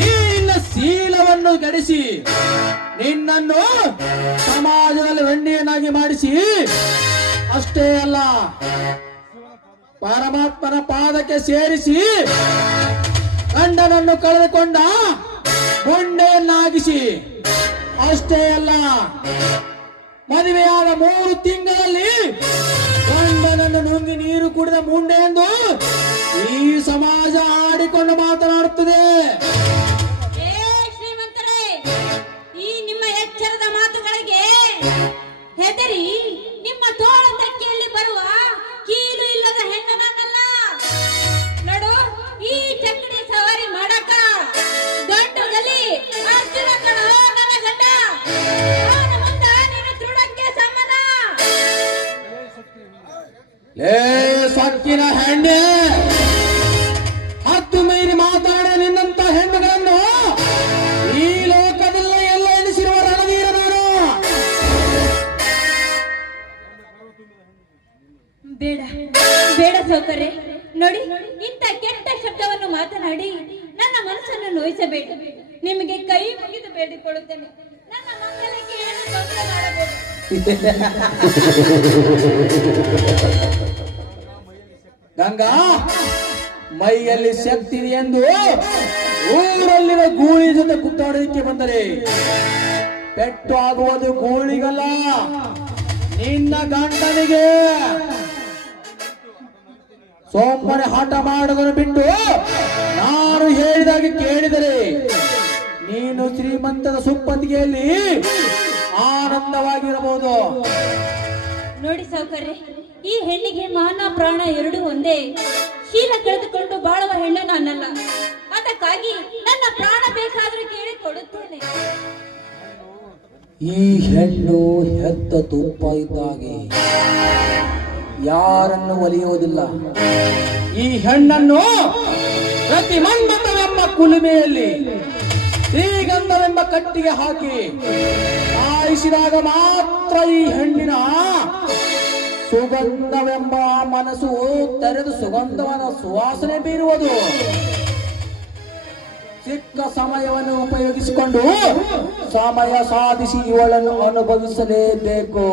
ನಿನ್ನ ಶೀಲವನ್ನು ಗಡಿಸಿ ನಿನ್ನನ್ನು ಸಮಾಜದಲ್ಲಿ ವೆಂಡಿಯನ್ನಾಗಿ ಮಾಡಿಸಿ ಅಷ್ಟೇ ಅಲ್ಲ ಪರಮಾತ್ಮನ ಪಾದಕ್ಕೆ ಸೇರಿಸಿ ಗಂಡನನ್ನು ಕಳೆದುಕೊಂಡ ಗುಂಡೆಯನ್ನಾಗಿಸಿ ಅಷ್ಟೇ ಅಲ್ಲ ಮದುವೆಯಾದ 3 ತಿಂಗಳಲ್ಲಿ ಗಂಡನನ್ನು ನುಂಗಿ ನೀರು ಕುಡಿದ ಮುಂಡೆ ಎಂದು ಈ ಸಮಾಜ ಆಡಿಕೊಂಡು ಮಾತನಾಡುತ್ತದೆ. ಏ ಶ್ರೀಮಂತರೇ, ಈ ನಿಮ್ಮ ಎಚ್ಚರದ ಮಾತುಗಳಿಗೆ ಹೆದರಿ ನಿಮ್ಮ ತೋಳ ತಕ್ಕಿಯಲ್ಲಿ ಬರುವ ಕೀಲು ಇಲ್ಲದ ಹೆಣ್ಣು ನನ್ನಲ್ಲ. ನೋಡು, ಈ ಚಕ್ಕಡಿ ಸವಾರಿ ಮಾಡಕ ಗಂಡುಗಲಿ ಅರ್ಜುನ ಕಣೋ ನನ್ನ ಗಂಡ. ಅವನ ಮುಂದ ನೀನು ತೃಣಕ್ಕೆ ಸಮಾನ. ಲೇ ಸೊಕ್ಕಿನ ಹೆಣ್ಣೆ, ಹತ್ತು ಮೀರಿ ಮಾತಾಡ ನಿನ್ನಂತ ಹೆಣ್ಣುಗಳನ್ನು ಈ ಲೋಕದಲ್ಲ ಎಲ್ಲ ಎನಿಸಿರುವ ರಣವೀರ ನಾನು. ಬೇಡ ಬೇಡ ಸೌಕರ್ಯ, ನೋಡಿ ಇಂಥ ಕೆಟ್ಟ ಶಬ್ದವನ್ನು ಮಾತನಾಡಿ ನನ್ನ ಮನಸ್ಸನ್ನು ನೋಯಿಸಬೇಡ. ನಿಮಗೆ ಕೈ ಮುಗಿದು ಬೇಡಿಕೊಳ್ಳುತ್ತೇನೆ, ನನ್ನ ಮಂಗಲಕ್ಕೆ ಏನು ತೊಂದರೆ ಮಾಡಬೇಡ. ಗಂಗಾ, ಮೈಯಲ್ಲಿ ಶಕ್ತಿ ಇದೆ ಎಂದು ಊರಲ್ಲಿನ ಗೂಳಿ ಜೊತೆ ಕುತ್ತಾಡೋದಕ್ಕೆ ಬಂದರೆ ಪೆಟ್ಟು ಆಗುವುದು ಗೂಳಿಗಲ್ಲ, ನಿನ್ನ ಗಂಡನಿಗೆ. ಸೋಮನೆ ಹಠ ಮಾಡೋದನ್ನು ಬಿಟ್ಟು ನಾನು ಹೇಳಿದಾಗೆ ಕೇಳಿದರೆ ನೀನು ಶ್ರೀಮಂತದ ಸುಪ್ಪತ್ತಿಗೆಯಲ್ಲಿ ಆನಂದವಾಗಿರಬಹುದು. ನೋಡಿ ಸೌಕರ್ಯ, ಈ ಹೆಣ್ಣಿಗೆ ಮಾನ ಪ್ರಾಣ ಎರಡೂ ಒಂದೇ. ಶೀಲ ಕಳೆದುಕೊಂಡು ಬಾಳುವ ಹೆಣ್ಣು ನಾನಲ್ಲ. ಅದಕ್ಕಾಗಿ ನನ್ನ ಪ್ರಾಣ ಬೇಕಾದ್ರೂ ಕೇಳಿ ಕೊಡುತ್ತೇನೆ. ಈ ಹೆಣ್ಣು ಹೆತ್ತ ತುಪ್ಪ ಇದ್ದಾಗೆ ಯಾರನ್ನು ಒಲಿಯುವುದಿಲ್ಲ. ಈ ಹೆಣ್ಣನ್ನು ಪ್ರತಿ ಮನ್ಮಥವೆಂಬ ಕುಲುಮೆಯಲ್ಲಿ ಶ್ರೀಗಂಧವೆಂಬ ಕಟ್ಟಿಗೆ ಹಾಕಿ ಆಯಿಸಿದಾಗ ಮಾತ್ರ ಈ ಹೆಣ್ಣಿನ ಸುಗಂಧವೆಂಬ ಮನಸ್ಸು ತೆರೆದು ಸುಗಂಧವನ ಸುವಾಸನೆ ಬೀರುವುದು. ಸಿಕ್ಕ ಸಮಯವನ್ನು ಉಪಯೋಗಿಸಿಕೊಂಡು ಸಮಯ ಸಾಧಿಸಿ ಇವಳನ್ನು ಅನುಭವಿಸಲೇಬೇಕು.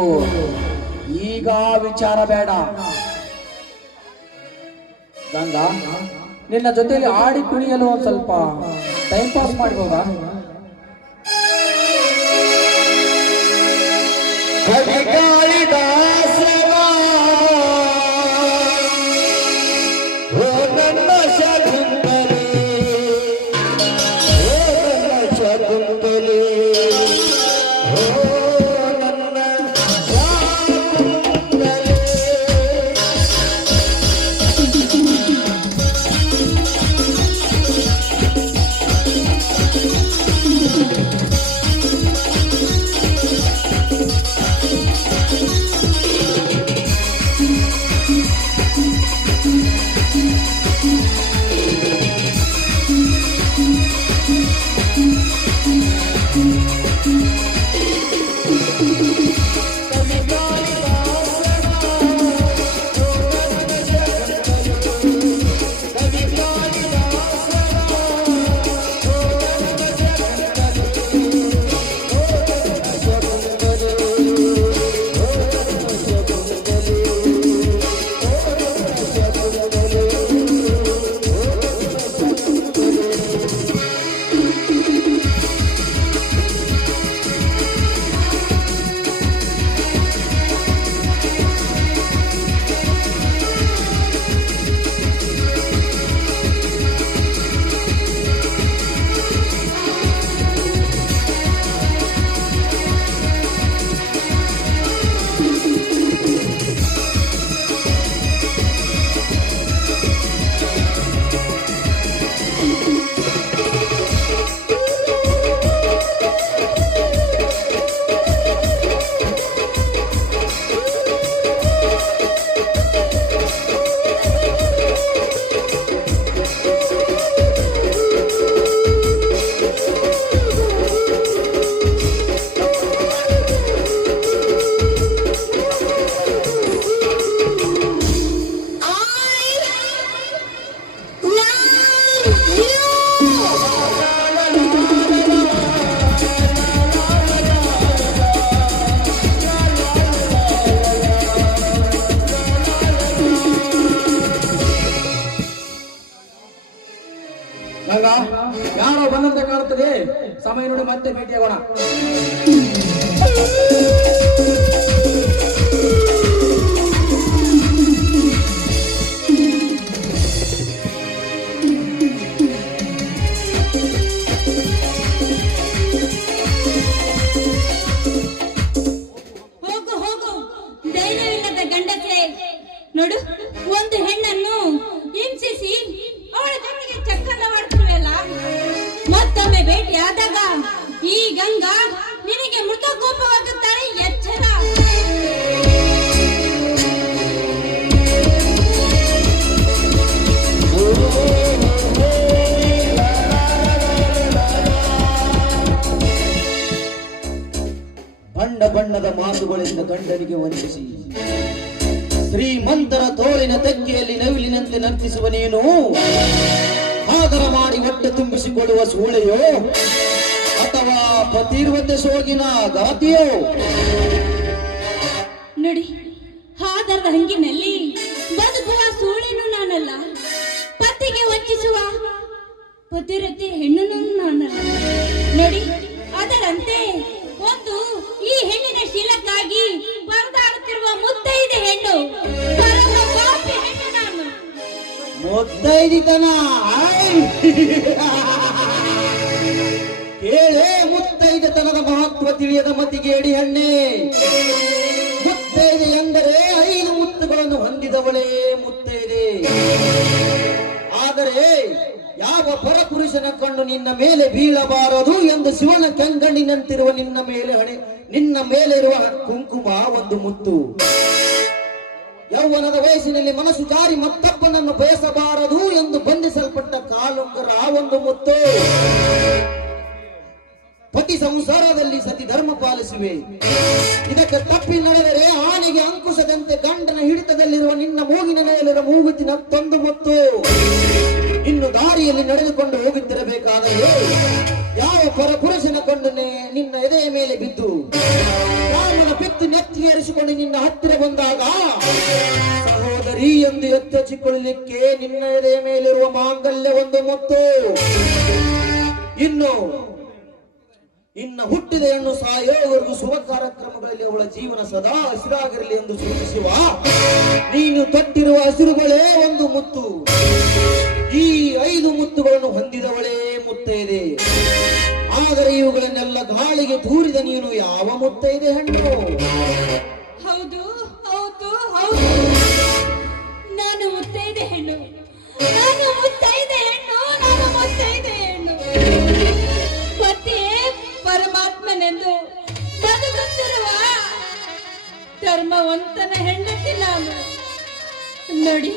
ಈಗ ವಿಚಾರ ಬೇಡ. ಗಂಗಾ, ನಿನ್ನ ಜೊತೆಯಲ್ಲಿ ಆಡಿ ಕುಣಿಯಲು ಒಂದ್ ಸ್ವಲ್ಪ ಟೈಮ್ ಪಾಸ್ ಮಾಡ್ಬೋದಾ? ಹಂಗ ಯಾರೋ ಬಂದಂತೆ ಕಾಣುತ್ತದೆ. ಸಮಯ ನೋಡಿ ಮತ್ತೆ ಭೇಟಿಯಾಗೋಣ. ಹೋಗು ಹೋಗು ಧೈರ್ಯವಿಲ್ಲದ ಗಂಡಸೆ. ನೋಡು, ಒಂದು ಹೆಣ್ಣನ್ನು ಹಿಂಸಿಸಿ ಅವಳ ಜೊತೆಗೆ ಚಕ್ಕಂದ ಮಾಡ್ತಿರುವಲ್ಲ. ಮತ್ತೊಮ್ಮೆ ಭೇಟಿಯಾದಾಗ ಈ ಗಂಗಾ ನಿನಗೆ ಮೃತ ಕೋಪವಾಗುತ್ತಾಳೆ. ಎಚ್ಚರ. ಬಣ್ಣ ಬಣ್ಣದ ಮಾತುಗಳಿಂದ ಗಂಡನಿಗೆ ವಂಚಿಸಿ ಶ್ರೀಮಂತರ ತೋಳಿನ ತೆಕ್ಕೆಯಲ್ಲಿ ನವಿಲಿನಂತೆ ನರ್ತಿಸುವ ನೀನು ಆದರ ಮಾಡಿ ಹೊಟ್ಟೆ ತುಂಬಿಸಿಕೊಡುವ ಸೂಳೆಯೋ ಅಥವಾ ಪತಿರ್ವತೆ ಸೋಗಿನ ಗಾತಿಯೋ? ನೋಡಿ, ಹಾದರದ ಹಂಗಿನಲ್ಲಿ ಬದುಕುವ ಸೂಳೆನೂ ನಾನಲ್ಲ, ಪತಿಗೆ ವಂಚಿಸುವ ಪತಿರತೆ ಹೆಣ್ಣು ನಾನಲ್ಲ. ನೋಡಿ, ಅದರಂತೆ ಒಂದು ಈ ಹೆಣ್ಣಿನ ಶೀಲಕ್ಕಾಗಿ ಪರದಾಡುತ್ತಿರುವ ಮುತ್ತೈದೆ ಹೆಣ್ಣು, ಪರಮ ಪಾಪಿ ಹೆಣ್ಣು ನಾನು. ಮುತ್ತೈದಿತನ ಕೇಳೇ ಮುತ್ತೈದತನದ ಮಹತ್ವ ತಿಳಿಯದ ಮತಿಗೇಡಿ ಹೆಣ್ಣೆ. ಮುತ್ತೈದೆ ಎಂದರೆ 5 ಮುತ್ತುಗಳನ್ನು ಹೊಂದಿದವಳೇ ಮುತ್ತೈದೆ. ಆದರೆ ಯಾವ ಪರಪುರುಷನ ಕಣ್ಣು ನಿನ್ನ ಮೇಲೆ ಬೀಳಬಾರದು ಎಂದು ಶಿವನ ಕೆಂಗಣ್ಣಿನಂತಿರುವ ನಿನ್ನ ಮೇಲೆ ಇರುವ ಕುಂಕುಮ ಒಂದು ಮುತ್ತು. ಯೌವನದ ವಯಸ್ಸಿನಲ್ಲಿ ಮನಸ್ಸು ಜಾರಿ ಮತ್ತೊಬ್ಬನನ್ನು ಬಯಸಬಾರದು ಎಂದು ಬಂಧಿಸಲ್ಪಟ್ಟ ಕಾಲುಂಗರ ಒಂದು ಮುತ್ತು. ಪತಿ ಸಂಸಾರದಲ್ಲಿ ಸತಿ ಧರ್ಮ ಪಾಲಿಸುವೆ. ಇದಕ್ಕೆ ತಪ್ಪಿ ನಡೆದರೆ ಆನೆಗೆ ಅಂಕುಶದಂತೆ ಗಂಡನ ಹಿಡಿತದಲ್ಲಿರುವ ನಿನ್ನ ಮೂಗಿನ ಮೇಲಿರುವ ಮೂಗುತಿನ ಮತ್ತೊಂದು ಮುತ್ತು. ಇನ್ನು ದಾರಿಯಲ್ಲಿ ನಡೆದುಕೊಂಡು ಹೋಗುತ್ತಿರಬೇಕಾದರೆ ಯಾವ ಪರಪುರುಷನ ಕಂಡನೆ ನಿನ್ನ ಎದೆಯ ಮೇಲೆ ಬಿದ್ದು ರಾಮನ ಪೆತ್ತು ನೆತ್ತಿಗೇರಿಸಿಕೊಂಡು ನಿನ್ನ ಹತ್ತಿರ ಬಂದಾಗ ಸಹೋದರಿ ಎಂದು ಎಚ್ಚರಿಸಿಕೊಳ್ಳಲಿಕ್ಕೆ ನಿನ್ನ ಎದೆಯ ಮೇಲಿರುವ ಮಾಂಗಲ್ಯ ಒಂದು ಮುತ್ತು. ಇನ್ನು ಹುಟ್ಟಿದ ಹೆಣ್ಣು ಸಾಯೋವರೆಗೂ ಶುಭ ಕಾರ್ಯಕ್ರಮಗಳಲ್ಲಿ ಅವಳ ಜೀವನ ಸದಾ ಹಸಿರಾಗಿರಲಿ ಎಂದು ಸೂಚಿಸುವ ನೀನು ತೊಟ್ಟಿರುವ ಹಸಿರುಗಳೇ ಒಂದು ಮುತ್ತು. ಈ 5 ಮುತ್ತುಗಳನ್ನು ಹೊಂದಿದವಳೇ ಮುತ್ತೈದೆ. ಆದರೆ ಇವುಗಳನ್ನೆಲ್ಲ ಗಾಳಿಗೆ ತೂರಿದ ನೀನು ಯಾವ ಮುತ್ತೈದೆ ಹೆಣ್ಣು? ಹೌದು ಹೌದು ಹೌದು, ನಾನು ಮುತ್ತೈದೆ ಹೆಣ್ಣು, ನಾನು ಮುತ್ತೈದೆ ಹೆಣ್ಣು, ನಾನು ಮುತ್ತೈದೆ ಹೆಣ್ಣು. ಪತಿಯೇ ಪರಮಾತ್ಮನೆಂದು ಬದುಕುತ್ತಿರುವ ಧರ್ಮವಂತನ ಹೆಂಡತಿ ನಾನು. ನೋಡಿ,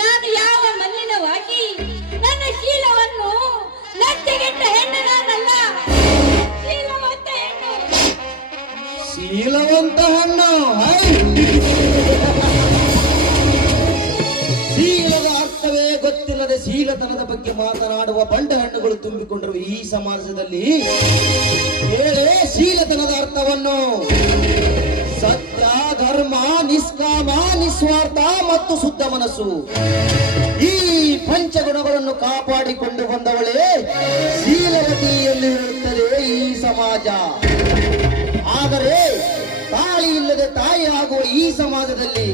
ನಾನು ಯಾವ ಮಲ್ಲಿನವಾಗಿ ನನ್ನ ಶೀಲವನ್ನು ಲಜ್ಜೆಗೆಟ್ಟ ಹೆಣ್ಣು ನಾನಲ್ಲ, ಶೀಲವಂತ ಹೆಣ್ಣು. ಶೀಲವಂತ ಹೆಣ್ಣು? ಶೀಲದ ಅರ್ಥವೇ ಗೊತ್ತಿಲ್ಲದೆ ಶೀಲತನದ ಬಗ್ಗೆ ಮಾತನಾಡುವ ಬಂಡ ಹೆಣ್ಣುಗಳು ತುಂಬಿಕೊಂಡಿರುವ ಈ ಸಮಾಜದಲ್ಲಿ ಹೇಳೇ ಶೀಲತನದ ಅರ್ಥವನ್ನು. ಸತ್ಯ, ಧರ್ಮ, ನಿಷ್ಕಾಮ, ನಿಸ್ವಾರ್ಥ ಮತ್ತು ಶುದ್ಧ ಮನಸ್ಸು, ಈ ಪಂಚಗುಣಗಳನ್ನು ಕಾಪಾಡಿಕೊಂಡು ಬಂದವಳೇ ಶೀಲವತಿ ಎಂದು ಹೇಳುತ್ತದೆ ಈ ಸಮಾಜ. ಆದರೆ ತಾಳಿ ಇಲ್ಲದೆ ತಾಯಿ ಆಗುವ ಈ ಸಮಾಜದಲ್ಲಿ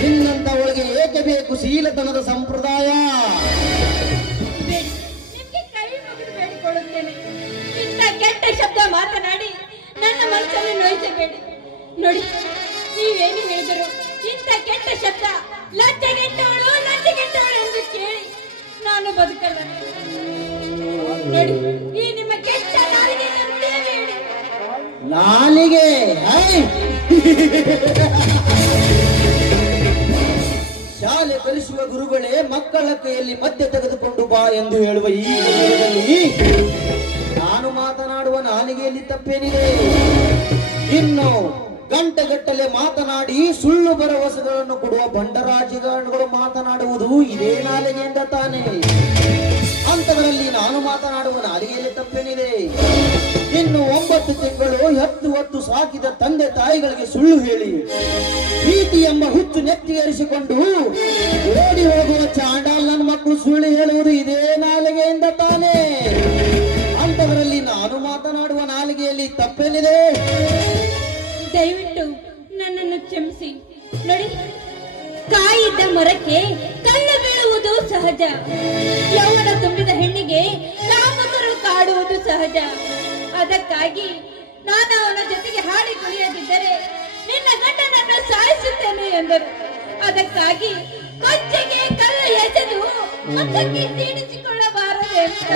ನಿನ್ನಂತವಳಿಗೆ ಏಕೆ ಬೇಕು ಶೀಲತನದ ಸಂಪ್ರದಾಯ? ನಿಮ್ಗೆ ಕೈ ಮುಗಿದು ಬೇಡಿಕೊಳ್ಳುತ್ತೇನೆ, ಇಂಥ ಕೆಟ್ಟ ಶಬ್ದ ಮಾತನಾಡಿ ನನ್ನ ಮನಸ್ಸನ್ನು ನೋಯಿಸಬೇಡಿ. ನೋಡಿ, ನೀವೇನು ಹೇಳಿದರು, ಇಂಥ ಕೆಟ್ಟ ಶಬ್ದ ಲಜ್ಜೆಗೆಟ್ಟವಳು ಲಜ್ಜೆಗೆಟ್ಟವಳು ಎಂದು ಕೇಳಿ ನಾನು ಬದುಕಲ್ಲ. ನೋಡಿ, ಈ ನಿಮ್ಮ ಕೆಟ್ಟ ನಾಲಿಗೆ ನಂಬಲೇಬೇಡಿ. ನಾಲಿಗೆ ಶಾಲೆ ಕಲಿಸುವ ಗುರುಗಳೇ ಮಕ್ಕಳ ಕೈಯಲ್ಲಿ ಮದ್ಯ ತೆಗೆದುಕೊಂಡು ಬಾ ಎಂದು ಹೇಳುವ ಈ ಸಮಯದಲ್ಲಿ ನಾನು ಮಾತನಾಡುವ ನಾಲಿಗೆಯಲ್ಲಿ ತಪ್ಪೇನಿದೆ? ಇನ್ನು ಗಂಟೆಗಟ್ಟಲೆ ಮಾತನಾಡಿ ಸುಳ್ಳು ಭರವಸೆಗಳನ್ನು ಕೊಡುವ ಬಂಡರಾಜಗಳು ಮಾತನಾಡುವುದು ಇದೇ ನಾಲಿಗೆಯಿಂದ ತಾನೇ. ಅಂತವರಲ್ಲಿ ನಾನು ಮಾತನಾಡುವ ನಾಲಿಗೆಯಲ್ಲಿ ತಪ್ಪೇನಿದೆ? ಇನ್ನು 9 ತಿಂಗಳು ಹೆತ್ತು ಹೊತ್ತು ಸಾಕಿದ ತಂದೆ ತಾಯಿಗಳಿಗೆ ಸುಳ್ಳು ಹೇಳಿ ಪ್ರೀತಿ ಎಂಬ ಹುಚ್ಚು ನೆತ್ತಿಗೇರಿಸಿಕೊಂಡು ಓಡಿ ಹೋಗುವ ಚಾಂಡಾಲ್ ನನ್ನ ಮಕ್ಕಳು ಸುಳ್ಳು ಹೇಳುವುದು ಇದೇ ನಾಲಿಗೆಯಿಂದ ಮೊರಕ್ಕೆ ಕಳ್ಳ ಬೀಳುವುದು ಸಹಜ. ಯೌವನ ತುಂಬಿದ ಹೆಣ್ಣಿಗೆ ಕಾಮಕರು ಕಾಡುವುದು ಸಹಜ. ಅದಕ್ಕಾಗಿ ನಾನು ಅವನ ಜೊತೆಗೆ ಹಾಡಿ ಕುಣಿಯದಿದ್ದರೆ ನಿನ್ನ ಗಂಡನನ್ನು ಸಾಯಿಸುತ್ತೇನೆ ಎಂದರು. ಅದಕ್ಕಾಗಿ ಕೊಚ್ಚೆಗೆ ಕಳ್ಳ ಎಸೆದು ಮತ್ತಕ್ಕೆ ಸೀಣಿಸಿಕೊಳ್ಳಬಾರದೆ ಅಂತ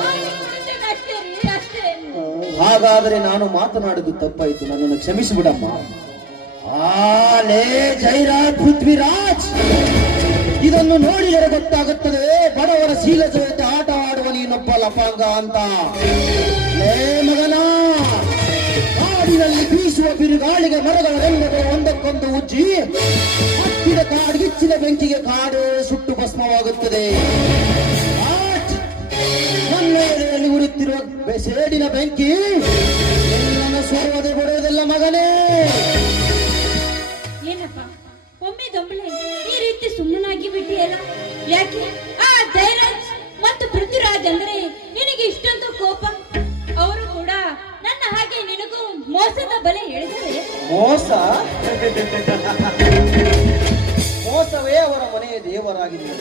ಹಾಡಿ ಕುಣಿತೇನಷ್ಟೇ ರೀ, ಅಷ್ಟೇ. ಹಾಗಾದರೆ ನಾನು ಮಾತನಾಡುದು ತಪ್ಪಾಯಿತು, ನನ್ನನ್ನು ಕ್ಷಮಿಸಿಬಿಡಮ್ಮ. ಆಲೇ ಜೈರಾಜ್ ಪೃಥ್ವಿರಾಜ್, ಇದನ್ನು ನೋಡಿದರೆ ಗೊತ್ತಾಗುತ್ತದೆ ಬಡವರ ಶೀಲ ಜೊತೆ ಆಟ ಆಡುವ ನೀನೊಬ್ಬ ಲಪಾಂಗ ಅಂತ. ಲೇ ಮಗನ, ಕಾಡಿನಲ್ಲಿ ಬೀಸುವ ಬಿರುಗಾಳಿಗೆ ಮರಗಳ ರೆಂಬೆಗಳು ಒಂದಕ್ಕೊಂದು ಉಜ್ಜಿ ಹತ್ತಿದ ಕಾಡ್ಗಿಚ್ಚಿದ ಬೆಂಕಿಗೆ ಕಾಡು ಸುಟ್ಟು ಭಸ್ಮವಾಗುತ್ತದೆ. ನನ್ನ ಎದೆಯಲ್ಲಿ ಉರಿಯುತ್ತಿರುವ ಸೇಡಿನ ಬೆಂಕಿ ನಿನ್ನನ್ನು ಸುಡುವುದೇ ಬಿಡುವುದಿಲ್ಲ ಮಗನೇ. ಏನಪ್ಪ ಒಮ್ಮೆ ದೊಂಬಳೆ ಈ ರೀತಿ ಸುಮ್ಮನಾಗಿ ಬಿಟ್ಟಿಯಲ್ಲ? ಯಾಕೆ ಆ ಜಯರಾಜ್ ಮತ್ತು ಪೃಥ್ವಿರಾಜ್ ಅಂದ್ರೆ ನಿನಗೆ ಇಷ್ಟೊಂದು ಕೋಪ? ಅವರು ಕೂಡ ನನ್ನ ಹಾಗೆ ನಿನಗೂ ಮೋಸದ ಬಲೆ ಹೇಳಿದರೆ? ಮೋಸ ಮೋಸವೇ ಅವರ ಮನೆಯ ದೇವರಾಗಿದೆ.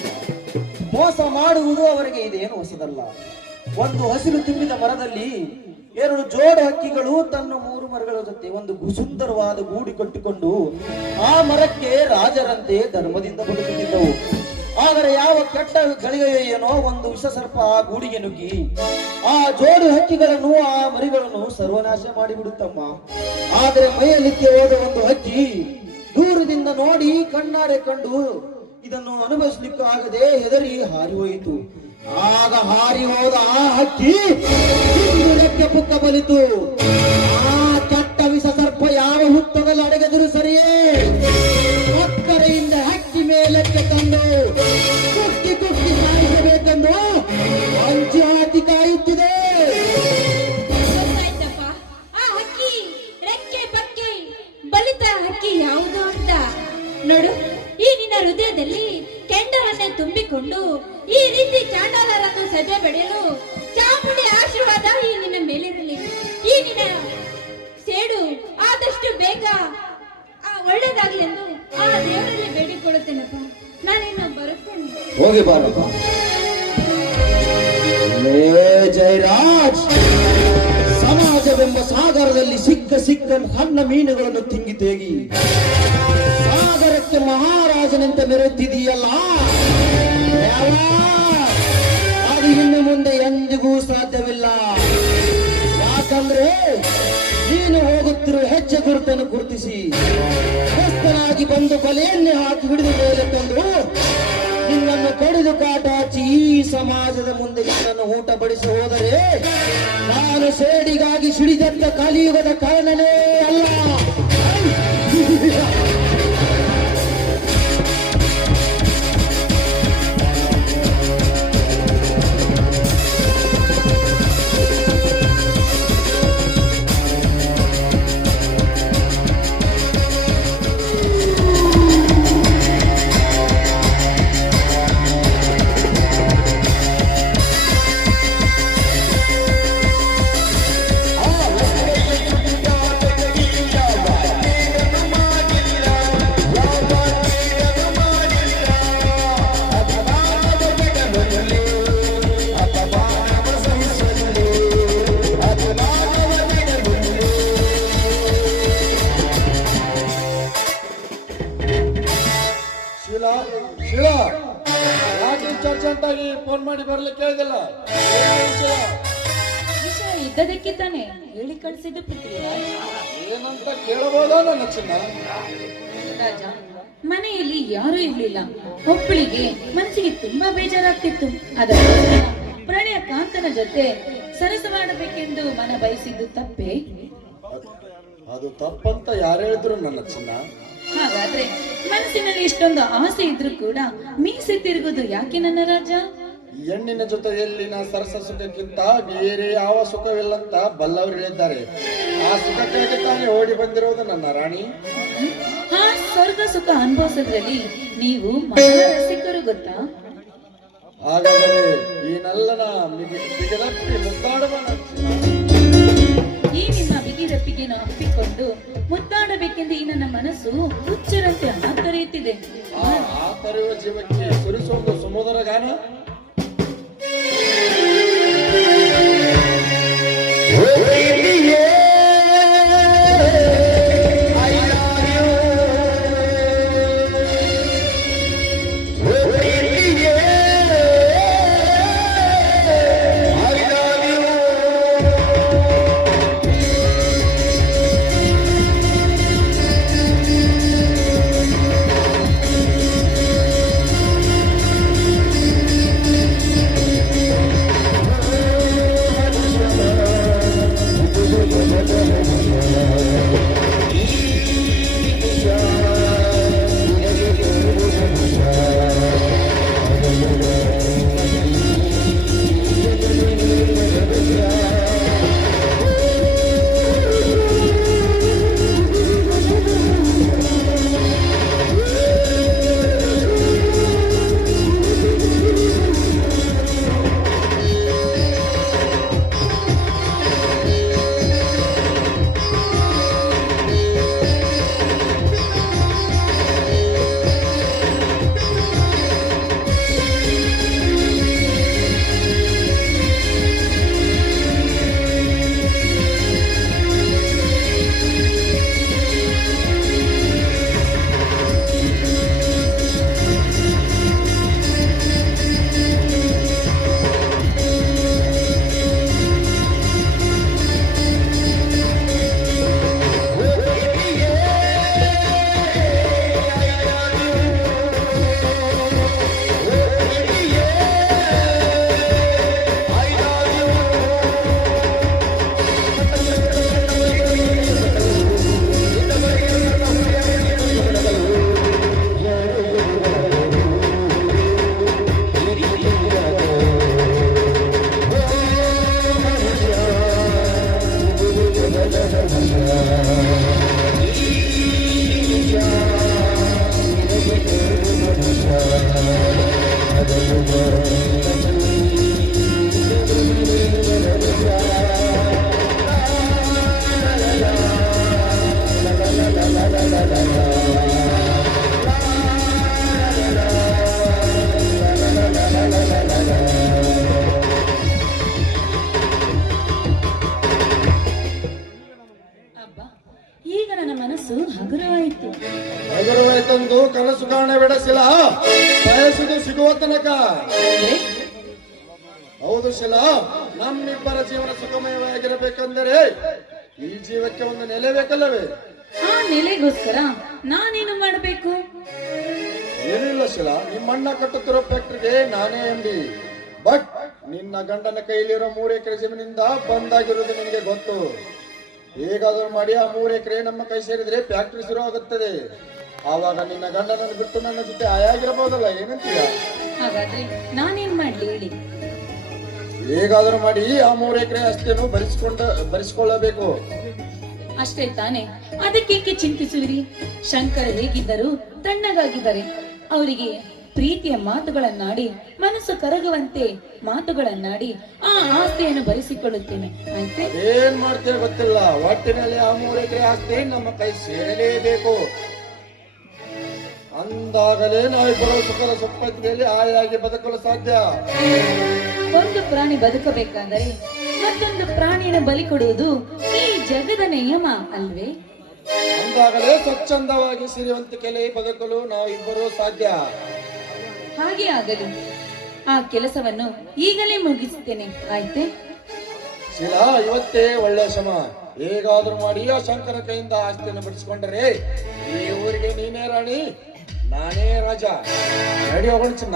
ಮೋಸ ಮಾಡುವುದು ಅವರಿಗೆ ಇದೇನು ಹೊಸದಲ್ಲ. ಒಂದು ಹಸಿರು ತುಂಬಿದ ಮರದಲ್ಲಿ 2 ಜೋಡು ಹಕ್ಕಿಗಳು ತನ್ನ 3 ಮರಗಳ ಜೊತೆ ಒಂದು ಸುಂದರವಾದ ಗೂಡು ಕಟ್ಟಿಕೊಂಡು ಆ ಮರಕ್ಕೆ ರಾಜರಂತೆ ಧರ್ಮದಿಂದ ಬದುಕುತ್ತಿದ್ದವು. ಆದರೆ ಯಾವ ಕೆಟ್ಟ ಗಳಿಗೆಯೋ ಏನೋ ಒಂದು ವಿಷಸರ್ಪ ಆ ಗೂಡಿಗೆ ನುಗ್ಗಿ ಆ ಜೋಡು ಹಕ್ಕಿಗಳನ್ನು ಆ ಮರಿಗಳನ್ನು ಸರ್ವನಾಶ ಮಾಡಿಬಿಡುತ್ತಮ್ಮ. ಆದರೆ ಮೈಯಲ್ಲಿಕ್ಕೆ ಹೋದ ಒಂದು ಹಕ್ಕಿ ದೂರದಿಂದ ನೋಡಿ ಕಣ್ಣಾರೆ ಕಂಡು ಇದನ್ನು ಅನುಭವಿಸಲಿಕ್ಕೆ ಆಗದೆ ಹೆದರಿ ಹಾರಿ ಹೋಯಿತು. ಆಗ ಹಾರಿ ಹೋದ ಆ ಹಕ್ಕಿ ರೆಕ್ಕೆ ಪುಕ್ಕ ಬಲಿತು. ಆ ಕೆಟ್ಟ ವಿಷ ಸರ್ಪ ಯಾವ ಹುತ್ತದಲ್ಲಿ ಅಡಗದರೂ ಸರಿಯೇ ಅಕ್ಕರೆಯಿಂದ ಹಕ್ಕಿ ಮೇಲಕ್ಕೆ ತಂದು ಕುಕ್ಕಿ ಕುಕ್ಕಿ ಸಾಯಿಸಬೇಕೆಂದು ಅಂಚು ಹಾಕಿ ಕಾಯುತ್ತಿದೆ. ಗೊತ್ತಾಯ್ತಪ್ಪ, ಆ ಹಕ್ಕಿ ರೆಕ್ಕೆ ಪಕ್ಕೆ ಬಲಿತ ಹಕ್ಕಿ ಯಾವುದು ಅಂತ. ನೋಡು, ಈ ನಿನ್ನ ಹೃದಯದಲ್ಲಿ ಕೆಂಡವನ್ನೇ ತುಂಬಿಕೊಂಡು ಈ ರೀತಿ ಚಾಂಡಾಲರನ್ನು ಸದೆ ಬಡಿಯಲು ಚಾಮುಂಡಿ ಆಶೀರ್ವಾದ ಈ ನಿನ್ನ ಮೇಲಿರಲಿ. ಈ ನಿನ್ನ ಸೇಡು ಆದಷ್ಟು ಬೇಗ ಒಳ್ಳೇದಾಗಲಿ ಎಂದು ಆ ದೇವರಲ್ಲಿ ಬೇಡಿಕೊಳ್ಳುತ್ತೇನಪ್ಪ. ನಾನಿನ್ನು ಬರುತ್ತೇನೆ. ಹೋಗಿ ಬಾರಪ್ಪ. ಜಯರಾಜ್, ಸಮಾಜವೆಂಬ ಸಾಗರದಲ್ಲಿ ಸಿಕ್ಕ ಹಣ್ಣ ಮೀನುಗಳನ್ನು ತಿಂಗಿ ತೇಗಿ ಸಾಗರಕ್ಕೆ ಮಹಾರಾಜನಂತೆ ಮೆರೆಯುತ್ತಿದೆಯಲ್ಲ, ಅದು ಇನ್ನು ಮುಂದೆ ಎಂದಿಗೂ ಸಾಧ್ಯವಿಲ್ಲ. ಯಾಕಂದ್ರೆ ನೀನು ಹೋಗುತ್ತಿರುವ ಹೆಜ್ಜೆ ಗುರುತನ್ನು ಗುರುತಿಸಿ ಹೊಸ್ತನಾಗಿ ಬಂದು ಬಲೆಯನ್ನೇ ಹಾಕಿ ಹಿಡಿದು ಮೇಲೆ ತಂದು ನಿನ್ನನ್ನು ಕಡಿದು ಕಾಟ ಹಚ್ಚಿ ಈ ಸಮಾಜದ ಮುಂದೆ ನಿನ್ನನ್ನು ಊಟ ಬಡಿಸಿ ಹೋದರೆ ನಾನು ಸೇಡಿಗಾಗಿ ಸಿಡಿದಂತ ಕಲಿಯುಗದ ಕಾರಣನೇ ಅಲ್ಲ. ಅರ್ಜೆಂಟಾಗಿ ಫೋನ್ ಮಾಡಿ ಬರ್ಲಿಕ್ಕೆ ಹೇಳಿದಿಲ್ಲ. ವಿಷಯ ಇದ್ದದಕ್ಕೆ ತಾನೆ ಹೇಳಿ ಕಳಿಸಿದ್ದು ಪೃಥ್ವಿರಾಜ್. ಏನಂತ ಕೇಳಬಹುದಾ ನನ್ನ ಚಿನ್ನ? ರಾಜ, ಮನೆಯಲ್ಲಿ ಯಾರೂ ಇರ್ಲಿಲ್ಲ. ಒಬ್ಬಳಿಗೆ ಮನಸ್ಸಿಗೆ ತುಂಬಾ ಬೇಜಾರಾಗ್ತಿತ್ತು. ಅದಕ್ಕೋಸ್ಕರ ಪ್ರಣಯ ಕಾಂತನ ಜೊತೆ ಸರಸ ಮಾಡಬೇಕೆಂದು ಮನ ಬಯಸಿದ್ದು ತಪ್ಪೇ? ಅದು ತಪ್ಪಂತ ಯಾರು ಹೇಳಿದ್ರು ನನ್ನ ಚಿನ್ನ? ಹಾಗಾದ್ರೆ ಮನಸ್ಸಿನಲ್ಲಿ ಇಷ್ಟೊಂದು ಆಸೆ ಇದ್ರೂ ಕೂಡ ಮೀಸೆ ತಿರುಗುದು ಯಾಕೆ ನನ್ನ ರಾಜ? ಹೆಣ್ಣಿನ ಜೊತೆಯಲ್ಲಿನ ಸರಸ ಸುಖಕ್ಕಿಂತ ಬೇರೆ ಯಾವ ಸುಖವಿಲ್ಲಂತ ಬಲ್ಲವರು ಹೇಳಿದ್ದಾರೆ. ಆ ಸುಖಕ್ಕಾಗಿ ತಾನೇ ಓಡಿ ಬಂದಿರೋದು ನನ್ನ ರಾಣಿ. ಆ ಸ್ವರ್ಗ ಸುಖ ಅನುಭವಿಸೋದ್ರಲ್ಲಿ ನೀವು ಮಹಾರಸಿಕರು ಗೊತ್ತಾ? ಹಾಗಾದರೆ ಈ ನಲ್ಲನ ಬಿಗಿದಪ್ಪಿ ಮುದ್ದಾಡುವ ಈ ನಿಮ್ಮ ಬಿಗಿದ ಚಪ್ಪಿಗೆಯನ್ನು ಅಪ್ಪಿಕೊಂಡು ಮುದ್ದಾಡಬೇಕೆಂದು ಈ ನನ್ನ ಮನಸ್ಸು ಹುಚ್ಚರಂತೆ ಹಾತೊರೆಯುತ್ತಿದೆ. ಆ ತರುವ ಜೀವಕ್ಕೆ ಸುರಿಸೊಂದು ಸುಮಧುರ ಗಾನ. ಈಗ ನನ್ನ ಮನಸ್ಸು ಹಗುರವಾಯಿತು. ಹಗುರವಾಯ್ತಂದು ಕನಸು ಕಾಣಬೇಡಸಿಲ್ಲ, ಬಯಸುದು ಸಿಗುವ ತನಕ. ಹೌದು ಶಿಲ, ನಮ್ಮಿಬ್ಬರ ಜೀವನ ಸುಖಮಯವಾಗಿರಬೇಕೆಂದರೆ ಈ ಜೀವಕ್ಕೆ ಒಂದು ನೆಲೆ ಬೇಕಲ್ಲವೇ? ಆ ನೆಲೆಗೋಸ್ಕರ ನಾನೇನು ಮಾಡಬೇಕು? ಏನಿಲ್ಲ ಶಿಲ, ನಿಮ್ಮಣ್ಣ ಕಟ್ಟುತ್ತಿರೋ ಫ್ಯಾಕ್ಟ್ರಿಗೆ ನಾನೇ ಎಂಡಿ. ಬಟ್ ನಿನ್ನ ಗಂಡನ ಕೈಲಿರೋ 3 ಎಕರೆ ಜಮೀನಿಂದ ಬಂದಾಗಿರುವುದು ನಿನಗೆ ಗೊತ್ತು. ಹೇಗಾದ್ರೂ ಮಾಡಿ ಆ 3 ಎಕರೆ ನಮ್ಮ ಕೈ ಸೇರಿದ್ರೆ ಫ್ಯಾಕ್ಟ್ರಿ ಶುರು ಆಗುತ್ತದೆ. ಆವಾಗ ನಿನ್ನ ಗಂಡನನ್ನು ಬಿಟ್ಟು ನನ್ನ ಜೊತೆ ಆಯಾಗಿರಬಹುದಲ್ಲ, ಏನಂತೀಯ? ಹಾಗಾದ್ರೆ ನಾನೇನ್ ಮಾಡ್ಲಿ ಹೇಳಿ? ಹೇಗಾದ್ರೂ ಮಾಡಿ ಆ 3 ಎಕರೆ ಆಸ್ತಿಯನ್ನು ಭರಿಸಿಕೊಳ್ಳಬೇಕು. ಅಷ್ಟೇ ತಾನೆ, ಅದಕ್ಕೇಕೆ ಚಿಂತಿಸುವಿರಿ? ಶಂಕರ ಹೇಗಿದ್ದರು ತಣ್ಣಗಾಗಿದ್ದಾರೆ. ಅವರಿಗೆ ಪ್ರೀತಿಯ ಮಾತುಗಳನ್ನಾಡಿ, ಮನಸ್ಸು ಕರಗುವಂತೆ ಮಾತುಗಳನ್ನಾಡಿ ಆ ಆಸ್ತಿಯನ್ನು ಭರಿಸಿಕೊಳ್ಳುತ್ತೇನೆ. ಆಯ್ತೆ? ಏನ್ ಮಾಡ್ತೇವೆ ಗೊತ್ತಿಲ್ಲ, ಒಟ್ಟಿನಲ್ಲಿ ಆ 3 ಎಕರೆ ಆಸ್ತಿ ನಮ್ಮ ಕೈ ಸೇರಲೇಬೇಕು. ಅಂದಾಗಲೇ ನಾವಿಬ್ಬರು ಸುಖದ ಸಂಪತ್ತಿನಲ್ಲಿ ಆಯಾಗಿ ಬದುಕಲು ಸಾಧ್ಯ. ಒಂದು ಪ್ರಾಣಿ ಬದುಕಬೇಕಾದರೆ ಮತ್ತೊಂದು ಪ್ರಾಣಿಯನ್ನು ಬಲಿ ಕೊಡುವುದು ಈ ಜಗದ ನಿಯಮ ಅಲ್ವೇ? ಅಂದಾಗಲೇ ಸ್ವಚ್ಛಂದವಾಗಿ ಸಿರಿವಂತಿಕೆಯಲ್ಲಿ ಬದುಕಲು ನಾವಿಬ್ಬರು ಸಾಧ್ಯ. ಹಾಗೆ ಆಗಲಿ. ಆ ಕೆಲಸವನ್ನು ಈಗಲೇ ಮುಗಿಸುತ್ತೇನೆ. ಆಯ್ತೆ? ಶಿಲಾ, ಇವತ್ತೇ ಒಳ್ಳೆ ಶ್ರಮ. ಹೇಗಾದ್ರೂ ಮಾಡಿ ಆ ಶಂಕರ ಕೈಯಿಂದ ಆಸ್ತಿಯನ್ನು ಬಿಡಿಸಿಕೊಂಡರೆ ಈ ಊರಿಗೆ ನೀನೇ ರಾಣಿ, ನಾನೇ ರಾಜ. ರೆಡಿ ಹೋಗೋಣ ಚಿನ್ನ.